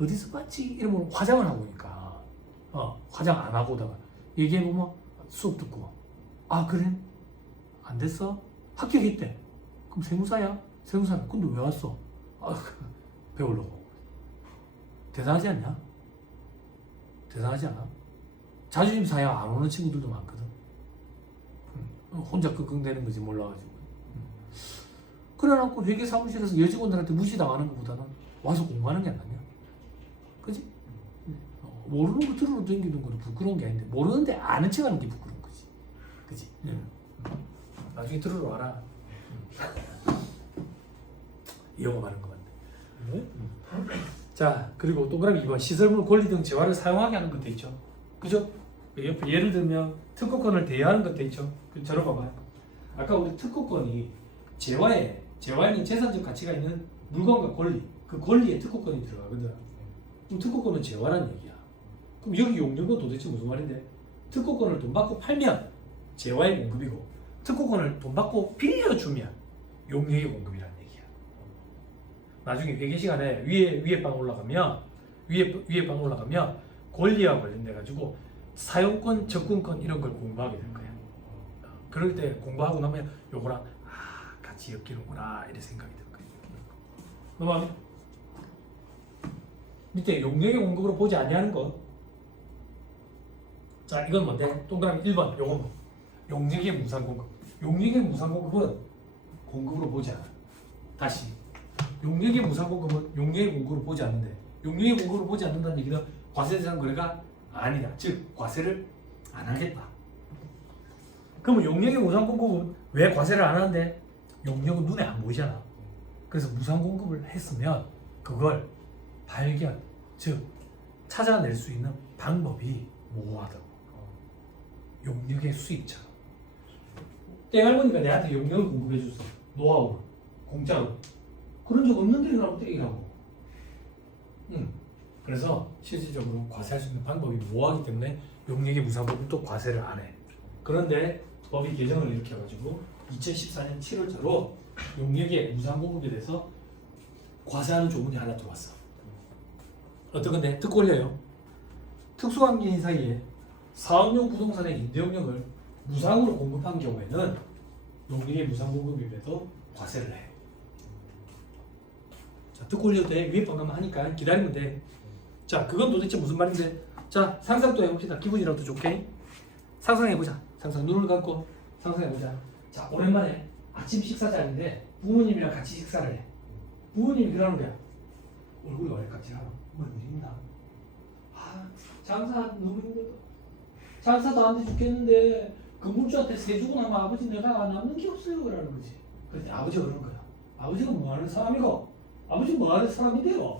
어디서 봤지? 이러면 화장을 하고 오니까 화장 안 하고 오다가 얘기해보면 수업 듣고 그래? 안 됐어? 합격했대. 그럼 세무사야? 세무사는 근데 왜 왔어? 배우려고. 대단하지 않냐? 대단하지 않아? 자존심 상해 안 오는 친구들도 많거든. 혼자 끙끙대는 거지 몰라가지고. 그래놓고 회계 사무실에서 여직원들한테 무시당하는 것보다는 와서 공부하는 게 안 낫냐? 그지? 모르는 거 들으러 다니는 거는 부끄러운 게 아닌데 모르는데 아는 척 하는 게 부끄러운 거지. 그지? 나중에 들으러 와라. 이 영어 많은 거 같네. 자, 그리고 동그라미 2번 시설물, 권리 등 재화를 사용하게 하는 것도 있죠. 그죠? 옆에 예를 들면 특허권을 대여하는 것도 있죠. 저를 봐봐요. 아까 우리 특허권이 재화에는 재산적 가치가 있는 물건과 권리, 그 권리에 특허권이 들어가거든. 그럼 특허권은 재화란 얘기야. 그럼 여기 용역은 도대체 무슨 말인데? 특허권을 돈 받고 팔면 재화의 공급이고 특허권을 돈 받고 빌려주면 용역의 공급이라는 얘기야. 나중에 회계 시간에 위에 방 올라가면 위에 방 올라가면 권리와 관련돼 가지고 사용권, 접근권 이런 걸 공부하게 될 거야. 그럴 때 공부하고 나면 요거랑 같이 엮이는구나 이런 생각이 들 거야. 그럼 밑에 용역의 공급으로 보지 아니하는 것. 자, 이건 뭔데? 동그라미 1번 요거 용역의 무상 공급. 용역의 무상공급은 공급으로 보지 않아. 다시 용역의 무상공급은 용역의 공급으로 보지 않는데 용역의 공급으로 보지 않는다는 얘기는 과세대상 거래가 아니다. 즉 과세를 안 하겠다. 그러면 용역의 무상공급은 왜 과세를 안 하는데? 용역은 눈에 안 보이잖아. 그래서 무상공급을 했으면 그걸 발견, 즉 찾아낼 수 있는 방법이 모호하다고. 용역의 수입처럼. 땡할머니가 내한테 용역을 공급해줬어. 노하우, 공짜로. 그런 적 없는데 라고 땡이라고. 그래서 실질적으로 과세할 수 있는 방법이 모호하기 때문에 용역의 무상공급도 과세를 안 해. 그런데 법이 개정을 일으켜가지고 2014년 7월자로 용역의 무상공급에 대해서 과세하는 조문이 하나 들어왔어. 어떤 건데? 듣고 올려요. 특수관계인 사이에 사업용 부동산의 임대용역을 무상으로 공급한 경우에는 용역의 무상공급임에도 과세를 해. 자, 듣고 올려도 돼. 위에 방금 하니까 기다리면 돼. 자, 그건 도대체 무슨 말인데? 자, 상상 또 해봅시다. 기분이라도 좋게. 상상해보자. 상상 눈을 감고 상상해보자. 자, 오랜만에 아침 식사 자리인데 부모님이랑 같이 식사를 해. 부모님이 그러는 거야. 얼굴이 왜 까칠하나? 뭔 일 있나? 아, 장사 너무 힘들다. 장사도 안 돼 죽겠는데 건물주한테 세 주고 나면 아버지 내가 남는 게 없어요. 그러는 거지. 그랬더니 아버지가 그러는 거야. 아버지가 뭐 하는 사람이고? 아버지 뭐 하는 사람인데요?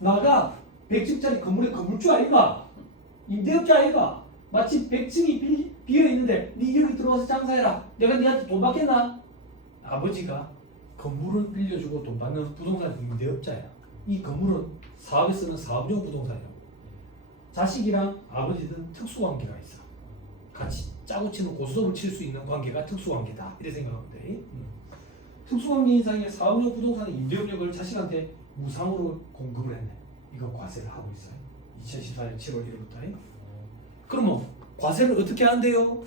나가 100층짜리 건물의 건물주 아이가? 임대업자 아이가? 마치 100층이 비어있는데 네 여기 들어와서 장사해라. 내가 네한테 돈 받겠나? 아버지가 건물을 빌려주고 돈 받는 부동산 임대업자야. 이 건물은 사업에 쓰는 사업용 부동산이라고. 자식이랑 아버지는 특수관계가 있어. 같이 짜고 치는 고스톱을 칠 수 있는 관계가 특수관계다. 이렇게 생각하면 돼. 특수관계인 사이에 사업용 부동산의 임대업력을 자식한테 무상으로 공급을 했네. 이거 과세를 하고 있어요. 2014년 7월 1일부터. 그러면 과세를 어떻게 하는데요?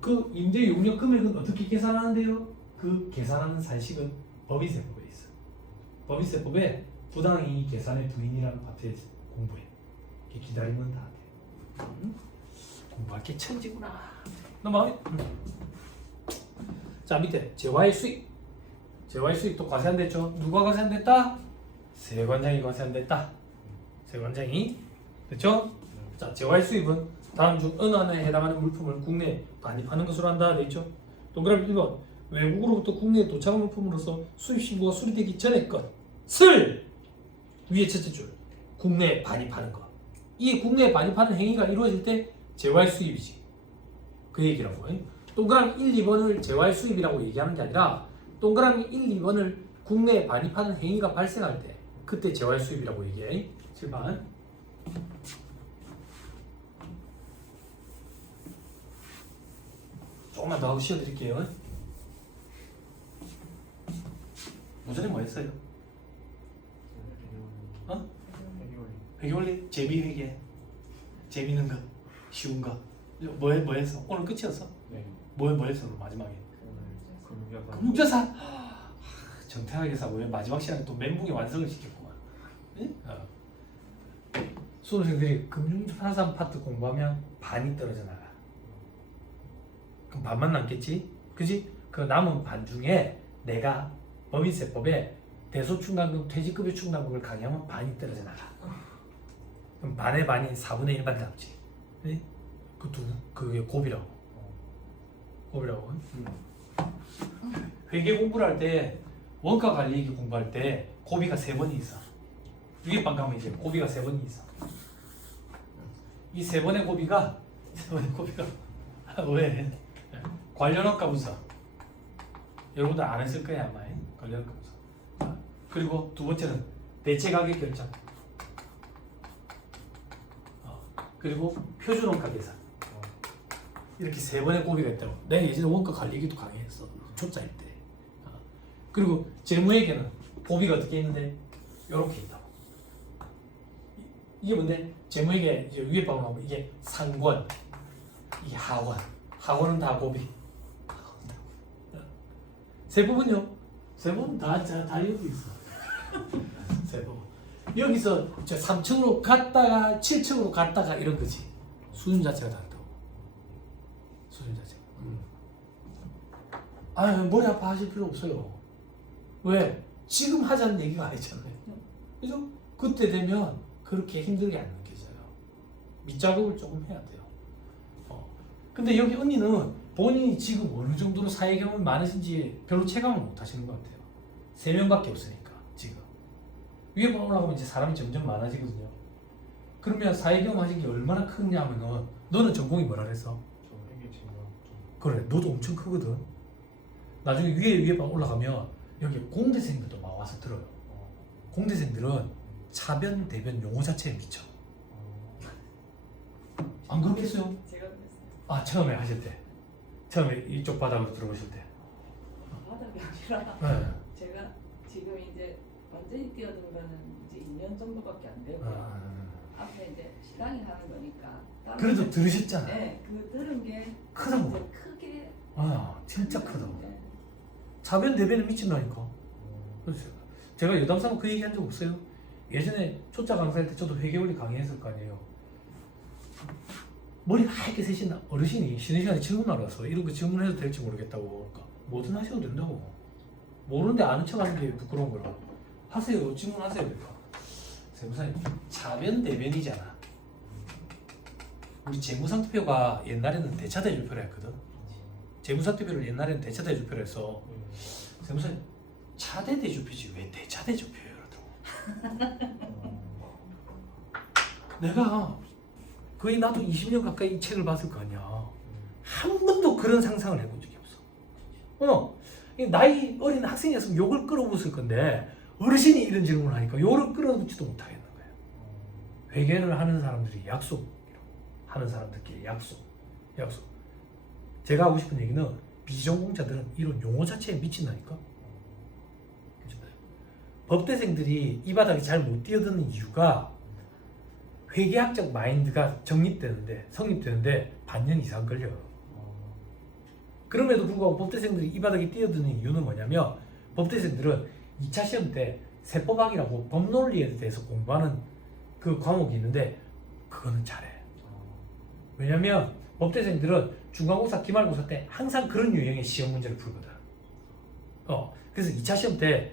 그 임대 용역 금액은 어떻게 계산하는데요? 그 계산하는 산식은 법인세법에 있어. 법인세법에 부당이익 계산의 부인이라는 파트에 공부해. 이렇게 기다리면 다 돼. 공부할 게 천지구나. 넘어가. 자, 밑에 재화의 수익. 재화의 수익도 과세 안 됐죠? 누가 과세 안 됐다? 세관장이 과세 안 됐다. 세관장이. 됐죠? 자, 재화의 수입은 다음 중 어느 하나에 해당하는 물품을 국내에 반입하는 것으로 한다. 돼 있죠? 동그라미 1번. 외국으로부터 국내에 도착한 물품으로서 수입 신고가 수리되기 전의 것을 위에 첫째 줄 국내에 반입하는 것. 이 국내에 반입하는 행위가 이루어질 때 재화의 수입이지. 그 얘기라고. 동그라미 1, 2번을 재화의 수입이라고 얘기하는 게 아니라 동그라미 1, 2번을 국내에 반입하는 행위가 발생할 때 그때 재화의 수입이라고 얘기해. 7번. 조금만 더 하고 쉬어드릴게요. 오전에 뭐 했어요? 어? 회계원리? 재미회계. 재밌는 거, 쉬운 거. 뭐 했어? 오늘 끝이었어? 네. 뭐 했어? 마지막에? 금융자산. 금융자산. 정태하게 사고 왜 마지막 시간에 또 멘붕의 완성을 시켰구만. 응? 수험생들이 금융자산 파트 공부하면 반이 떨어져 나가. 그럼 반만 남겠지? 그지? 그 남은 반 중에 내가 법인세법에 대소충당금, 퇴직급여 충당금을 강의하면 반이 떨어져 나가. 그럼 반의 반인 4분의 1만 남지. 네? 그게 곱이라고. 곱이라고. 회계 공부를 할 때 원가 관리액이 공부할 때 곱이가 3번이 있어. 위에 방 가면 이제 곱이가 3번이 있어. 이 3번의 곱이가 왜? 관련 원가 분석. 여러분들 안 했을 거야 아마. 관련 원가 분석. 그리고 두 번째는 대체 가격 결정. 그리고 표준 원가 계산. 이렇게 3번의 곱이가 있다고. 내가 예전에 원가 관리기도 강의했어. 초짜일 때. 그리고 재무회계는 곱이가 어떻게 있는데 이렇게 있다고. 이게 뭔데? 재무회계 이제 위에 방을 하면 이게 상권, 이게 하권. 하권은 다 곱이. 세법은요? 세법은 다 여기 있어. 세법. 여기서 3층으로 갔다가 7층으로 갔다가 이런 거지. 수준 자체가 다르다고. 수준 자체가. 머리 아파 하실 필요 없어요. 왜? 지금 하자는 얘기가 아니잖아요. 그죠? 그때 되면 그렇게 힘들게 안 느껴져요. 밑작업을 조금 해야 돼요. 근데 여기 언니는 본인이 지금 어느 정도로 사회 경험이 많으신지 별로 체감을 못 하시는 것 같아요. 3명밖에 없으니까 지금. 위에 올라가면 이제 사람이 점점 많아지거든요. 그러면 사회 경험 하신 게 얼마나 크냐 하면은 너는 전공이 뭐라 그랬어? 저 회계 진료 좀. 그래, 너도 엄청 크거든. 나중에 위에 올라가면 여기 공대생들도 막 와서 들어요. 공대생들은 차변, 대변 용어 자체에 미쳐. 안 그렇겠어요? 제가 그랬어요. 아, 처음에 하실 때. 처음에 이쪽 바닥으로 들어오실 때. 바닥이 아니라 네. 제가 지금 이제 완전히 뛰어든 거는 이제 2년 정도밖에 안 되고 앞에 이제 신랑이 하는 거니까. 다른 그래도 게- 들으셨잖아. 네, 그 들은 게 크다고. 이제 크게. 진짜 크다고. 네. 차변, 대변에 미친다니까. 그래서 제가 여담삼아 그 얘기 한 적 없어요? 예전에 초짜 강사할 때 저도 회계원리 강의했을 거 아니에요. 머리 하얗게 세신 어르신이 쉬는 시간에 질문하러 왔어. 이런 거 질문해도 될지 모르겠다고. 그러니까 뭐든 하셔도 된다고. 모르는데 아는 척 하는 게 부끄러운 거라고. 하세요. 질문하세요. 그러니까. 세무사님, 차변, 대변이잖아. 우리 재무상투표가 옛날에는 대차대조표라 했거든. 재무상투표를 옛날에는 대차대조표라 했어. 세무사님, 차대대조표지 왜 대차대조표예요? 그러더라고. 내가 거의 나도 20년 가까이 이 책을 봤을 거 아니야. 한 번도 그런 상상을 해본 적이 없어. 이 나이 어린 학생이었으면 욕을 끌어붙을 건데 어르신이 이런 질문을 하니까 욕을 끌어붙지도 못하겠는 거예요. 회계를 하는 사람들이 약속, 하는 사람들끼리 약속. 제가 하고 싶은 얘기는 비전공자들은 이런 용어 자체에 미친다니까. 법대생들이 이 바닥에 잘 못 뛰어드는 이유가 회계학적 마인드가 성립되는데 반년 이상 걸려요. 그럼에도 불구하고 법대생들이 이 바닥에 뛰어드는 이유는 뭐냐면 법대생들은 2차 시험 때 세법학이라고 법논리에 대해서 공부하는 그 과목이 있는데 그거는 잘해. 왜냐면 법대생들은 중간고사, 기말고사 때 항상 그런 유형의 시험 문제를 풀거든. 그래서 2차 시험 때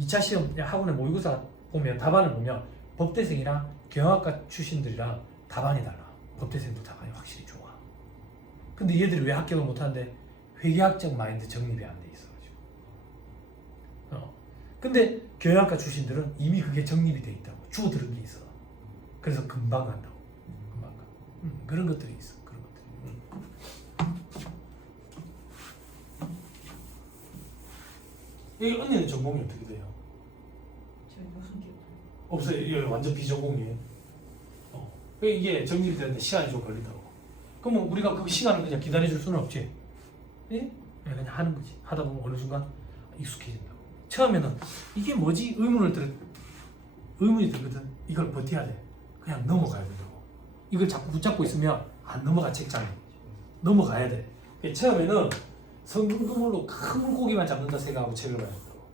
2차 시험 학원에 모의고사 보면 답안을 보면 법대생이랑 경영학과 출신들이랑 답안이 달라. 법대생도 답안이 확실히 좋아. 근데 얘들이 왜 합격을 못하는데 회계학적 마인드 정립이 안 돼 있어가지고. 근데 경영학과 출신들은 이미 그게 정립이 돼 있다고. 주워 들은 게 있어. 그래서 금방 간다고. 금방 가. 그런 것들이 있어. 그런 것들이. 이 언니는 전공이 어떻게 돼요? 저 무슨 기분? 없어요. 이게 완전 비전공이에요. 이게 정립이 되는데 시간이 좀 걸리더라고. 그러면 우리가 그 시간을 그냥 기다려줄 수는 없지. 예? 그냥 하는 거지. 하다 보면 어느 순간 익숙해진다고. 처음에는 이게 뭐지? 의문이 들거든. 이걸 버텨야 돼. 그냥 넘어가야 된다고. 이걸 자꾸 붙잡고 있으면 안 넘어가, 책장에. 넘어가야 돼. 처음에는 성금그물로 큰 물고기만 잡는다 생각하고 책을 봐야 된다고.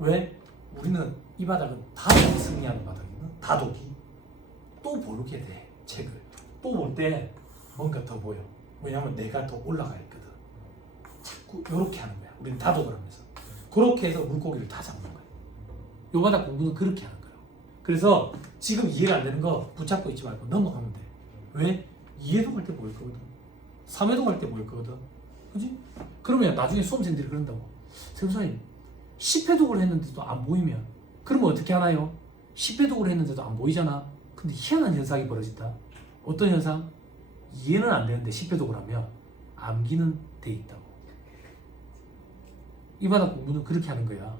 왜? 우리는 이 바닥은 다독이 승리하는 바닥이거든. 다독이. 또 보게 돼. 책을. 또 볼 때 뭔가 더 보여. 왜냐면 내가 더 올라가 있거든. 자꾸 이렇게 하는 거야. 우리는 다독을 하면서. 그렇게 해서 물고기를 다 잡는 거야. 요 바닥 공부는 그렇게 하는 거야. 그래서 지금 이해가 안 되는 거 붙잡고 있지 말고 넘어가면 돼. 왜? 2회도 갈 때 보일 거거든. 3회도 갈 때 보일 거거든. 그지? 그러면 나중에 수험생들이 그런다고. 세무사님 10회독을 했는데도 안 보이면 그러면 어떻게 하나요? 10회독을 했는데도 안 보이잖아. 근데 희한한 현상이 벌어진다. 어떤 현상? 이해는 안 되는데 10회독을 하면 암기는 돼 있다고. 이 바닥 공부는 그렇게 하는 거야.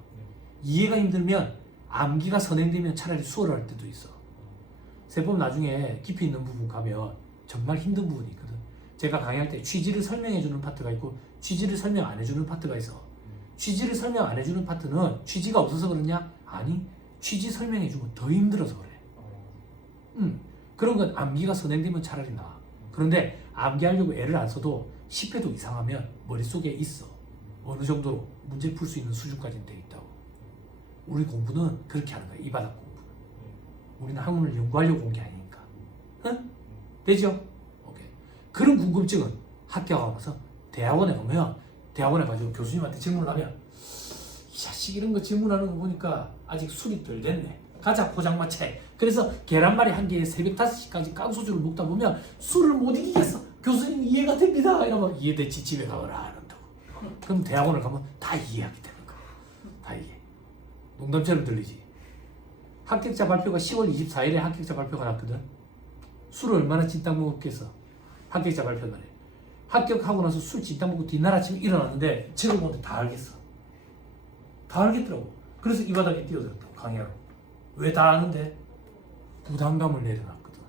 이해가 힘들면 암기가 선행되면 차라리 수월할 때도 있어. 세법 나중에 깊이 있는 부분 가면 정말 힘든 부분이 있거든. 제가 강의할 때 취지를 설명해주는 파트가 있고 취지를 설명 안 해주는 파트가 있어. 취지를 설명 안 해주는 파트는 취지가 없어서 그러냐? 아니, 취지 설명해주면 더 힘들어서 그래. 그런 건 암기가 선행되면 차라리 나아. 그런데 암기하려고 애를 안 써도 10회도 이상하면 머릿속에 있어. 어느 정도로 문제 풀 수 있는 수준까지는 돼 있다고. 우리 공부는 그렇게 하는 거야. 이 바닥 공부는. 우리는 학문을 연구하려고 온 게 아니니까. 응? 되죠? 오케이. 그런 궁금증은 학교 가면서 대학원에 오면 대학원에 가지고 교수님한테 질문을 하면 이 자식 이런 거 질문하는 거 보니까 아직 술이 덜 됐네. 가자 포장마차에. 그래서 계란말이 한 개에 새벽 5시까지 깡소주를 먹다 보면 술을 못 이기겠어. 교수님 이해가 됩니다. 이러면 이해됐지 집에 가거라 한다고. 그럼 대학원을 가면 다 이해하게 되는 거야. 다 이해. 농담처럼 들리지. 합격자 발표가 10월 24일에 합격자 발표가 났거든. 술을 얼마나 진탕 먹었겠어. 합격자 발표 날에. 합격하고 나서 술 진탕 먹고 뒷날 아침에 일어났는데 책을 보는데 다 알겠어. 다 알겠더라고. 그래서 이 바닥에 뛰어들었다고 강의하러. 왜 다 아는데? 부담감을 내려놨거든.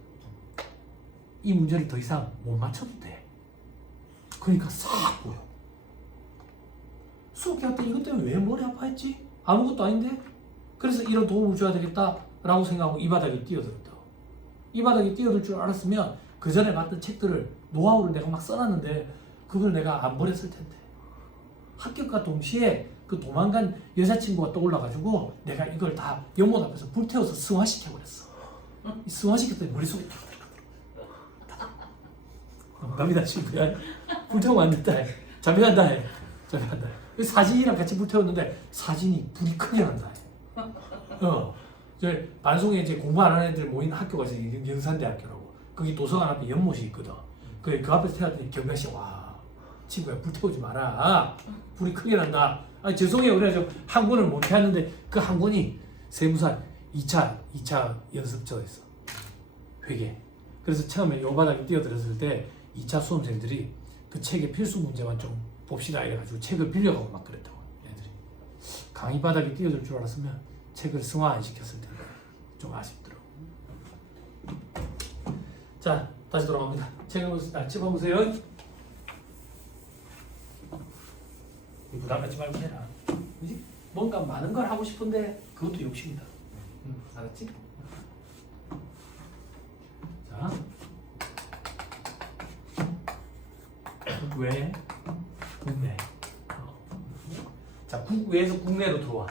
이 문제를 더 이상 못 맞춰도 돼. 그러니까 싹 보여. 수업할 때 이것 때문에 왜 머리 아파했지? 아무것도 아닌데? 그래서 이런 도움을 줘야 되겠다라고 생각하고 이 바닥에 뛰어들었다고. 이 바닥에 뛰어들 줄 알았으면 그 전에 봤던 책들을 노하우를 내가 막 써놨는데 그걸 내가 안 버렸을 텐데. 합격과 동시에 그 도망간 여자친구가 떠올라가지고 내가 이걸 다 연못 앞에서 불태워서 승화시켜버렸어. 이 승화시켰더니 머릿속에 농담이다 친구야. 불태우면 안 된다. 잠깐다 해. 잠깐다 해. 사진이랑 같이 불태웠는데 사진이 불이 크게 난다 해. 저 반송에 이제 공부 안 하는 애들 모인 학교가 있어요. 영산대학교라고. 거기 도서관 앞에 연못이 있거든. 그 앞에서 태웠더니 경가씨 와 친구야 불태우지 마라. 불이 크게 난다. 아니 죄송해요. 그래서 한 권을 못 태웠는데 그 한 권이 세무사 2차 연습처였어. 회계. 그래서 처음에 요 바닥에 뛰어들었을 때 2차 수험생들이 그 책의 필수 문제만 좀 봅시다 이래가지고 책을 빌려가고 막 그랬다고 애들이. 강의 바닥에 뛰어들 줄 알았으면 책을 승화 안 시켰을 텐데 좀 아쉽더라고. 자 다시 돌아갑니다. 책을 집어보세요. 부담 갖지 말고 해라. 그지? 뭔가 많은 걸 하고 싶은데 그것도 욕심이다. 알았지? 자, 국외, 국내. 자, 국외에서 국내로 들어와.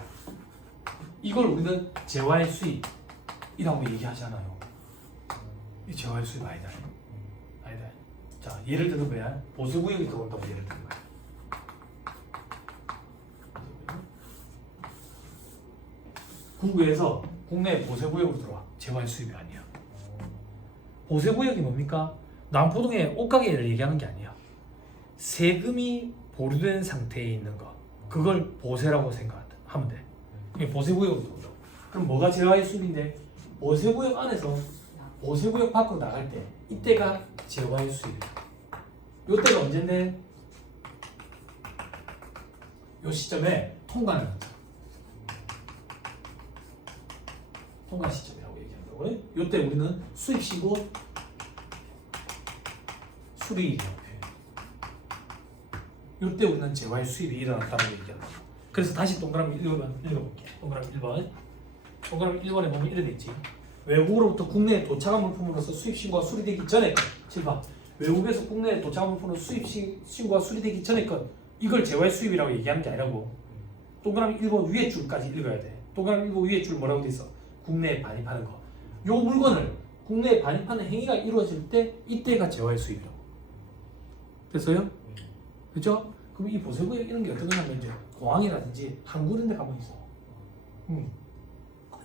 이걸 우리는 재화의 수입이라고 얘기하잖아요. 이 재화의 수입 아니다. 아니다. 자, 예를 들면 뭐야? 보수구역이 들어온다고 예를 들면 거야. 국외에서 국내 보세구역으로 들어와. 재화의 수입이 아니야. 보세구역이 뭡니까? 남포동의 옷가게를 얘기하는 게 아니야. 세금이 보류된 상태에 있는 거. 그걸 보세라고 생각하면 돼. 이게 보세구역으로 들어온다. 그럼 뭐가 재화의 수입인데? 보세구역 안에서 보세구역 밖으로 나갈 때 이때가 재화의 수입이야. 이때가 언젠데? 이 시점에 통과를 한다. 통과 시점이라고 얘기한다고요. 이때 우리는 수입시고 수리이라고 해요. 이때 우리는 재화의 수입이 일어났다고 얘기한다. 그래서 다시 동그라미 읽어볼게요. 동그라미 1번. 동그라미 1번에 보면 이래 있지. 외국으로부터 국내에 도착한 물품으로서 수입신고가 수리되기 전에 7번. 외국에서 국내에 도착한 물품으로 수입신고가 수리되기 전에 것. 이걸 재화의 수입이라고 얘기하는 게 아니라고. 동그라미 1번 위에 줄까지 읽어야 돼. 동그라미 1번 위에 줄 뭐라고 돼 있어? 국내에 반입하는 거. 요 물건을 국내에 반입하는 행위가 이루어질 때 이때가 재화의 수입이라고. 됐어요? 그렇죠? 그럼 이 보세구역 이런 게 어떤 거냐면 이제 공항이라든지 항구 이런 데 가면 있어.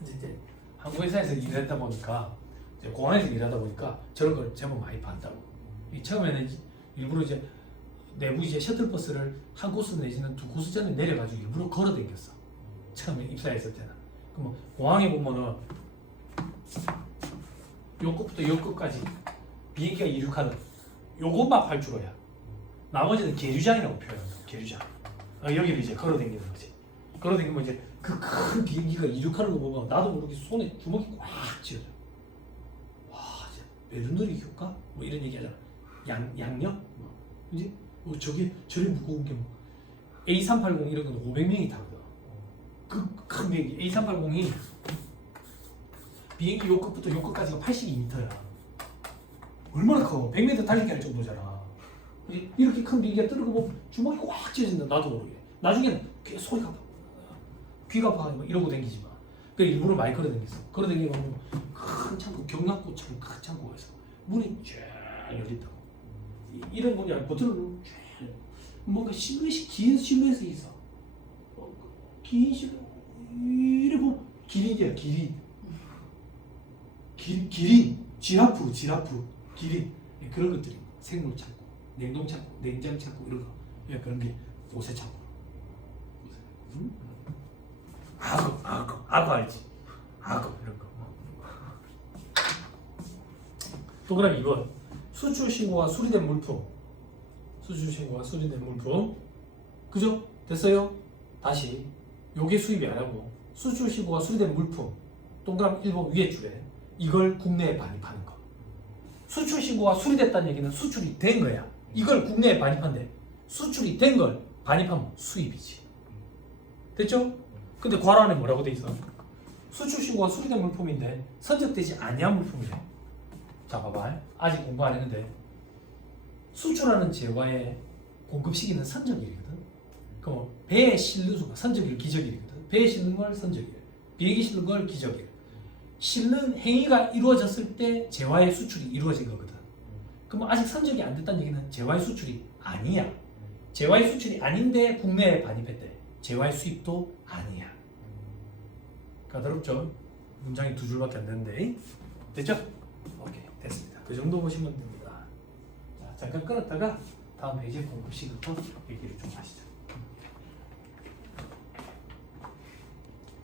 이제 항구 회사에서 일하다 보니까 이제 공항에서 일하다 보니까 저런 걸 제법 많이 봤다고. 이 처음에는 일부러 이제 내부 이제 셔틀버스를 한 코스 내지는 두 코스 전에 내려가지고 일부러 걸어 댕겼어. 처음에 입사했을 때는. 그럼 공항에 보면은 요 끝부터 요 끝까지 비행기가 이륙하는 요것만 활주로야. 나머지는 계류장이라고 표현한다. 계류장. 여기를 이제 걸어 댕기는 거지. 걸어 댕기면 이제 그 큰 비행기가 이륙하는 거 보면 나도 모르게 손에 주먹이 꽉 쥐어져. 와, 진짜 배드누리 효과? 뭐 이런 얘기 하잖아. 양력? 그지? 저리 무거운 게 뭐 A380 이런 건 500명이 타거든. 그 큰 비행기 A380이 비행기 요 끝부터 요 끝까지가 82m야. 얼마나 커? 100m 달리기 할 정도잖아. 이렇게 큰 비행기가 뜨는 거 보면 주먹이 꽉 쥐어진다. 나도 모르게. 나중에는 소리가 아파. 귀가 아파가지고 이러고 다니지 마. 그래 일부러 많이 걸어 다녔어. 걸어 다니면 큰 창고, 경락고처럼 큰 창고가 있어. 문이 쫙 열린다고. 이런 문이 아니고 버튼을 쫙 뭔가 실루엣이 긴 실루엣이 있어. 긴 실루엣 이래 보면 기린이야 기린. 기린, 지라프, 기린 그런 것들이 생물 창고, 냉동 창고, 냉장 창고 이런 거 그런 게 오세 창고. 악어 알지? 악어 이런 거. 동그라미 2번 수출 신고가 수리된 물품. 수출 신고가 수리된 물품. 그죠? 됐어요? 다시 요게 수입이 아니고 수출 신고가 수리된 물품. 동그라미 1번 위에 줄에 이걸 국내에 반입하는 거. 수출 신고가 수리됐다는 얘기는 수출이 된 거야. 이걸 국내에 반입한대. 수출이 된 걸 반입하면 수입이지. 됐죠? 근데 괄호 안에 뭐라고 돼 있어? 수출 신고가 수리된 물품인데 선적되지 아니한 물품이래. 자 봐봐. 아직 공부 안 했는데 수출하는 재화의 공급 시기는 선적일이거든. 그럼 배에 실는 순간 선적일, 기적일이거든. 배에 실는 걸 선적일, 비행기 실는 걸 기적일. 실는 행위가 이루어졌을 때 재화의 수출이 이루어진 거거든. 그럼 아직 선적이 안 됐다는 얘기는 재화의 수출이 아니야. 재화의 수출이 아닌데 국내에 반입했대. 재화의 수입도 아니야. 까다롭죠? 문장이 2줄밖에 안 되는데. 됐죠? 오케이, 됐습니다. 그 정도 보시면 됩니다. 자, 잠깐 끊었다가 다음 페이지 공부 시간부터 얘기를 좀 하시죠.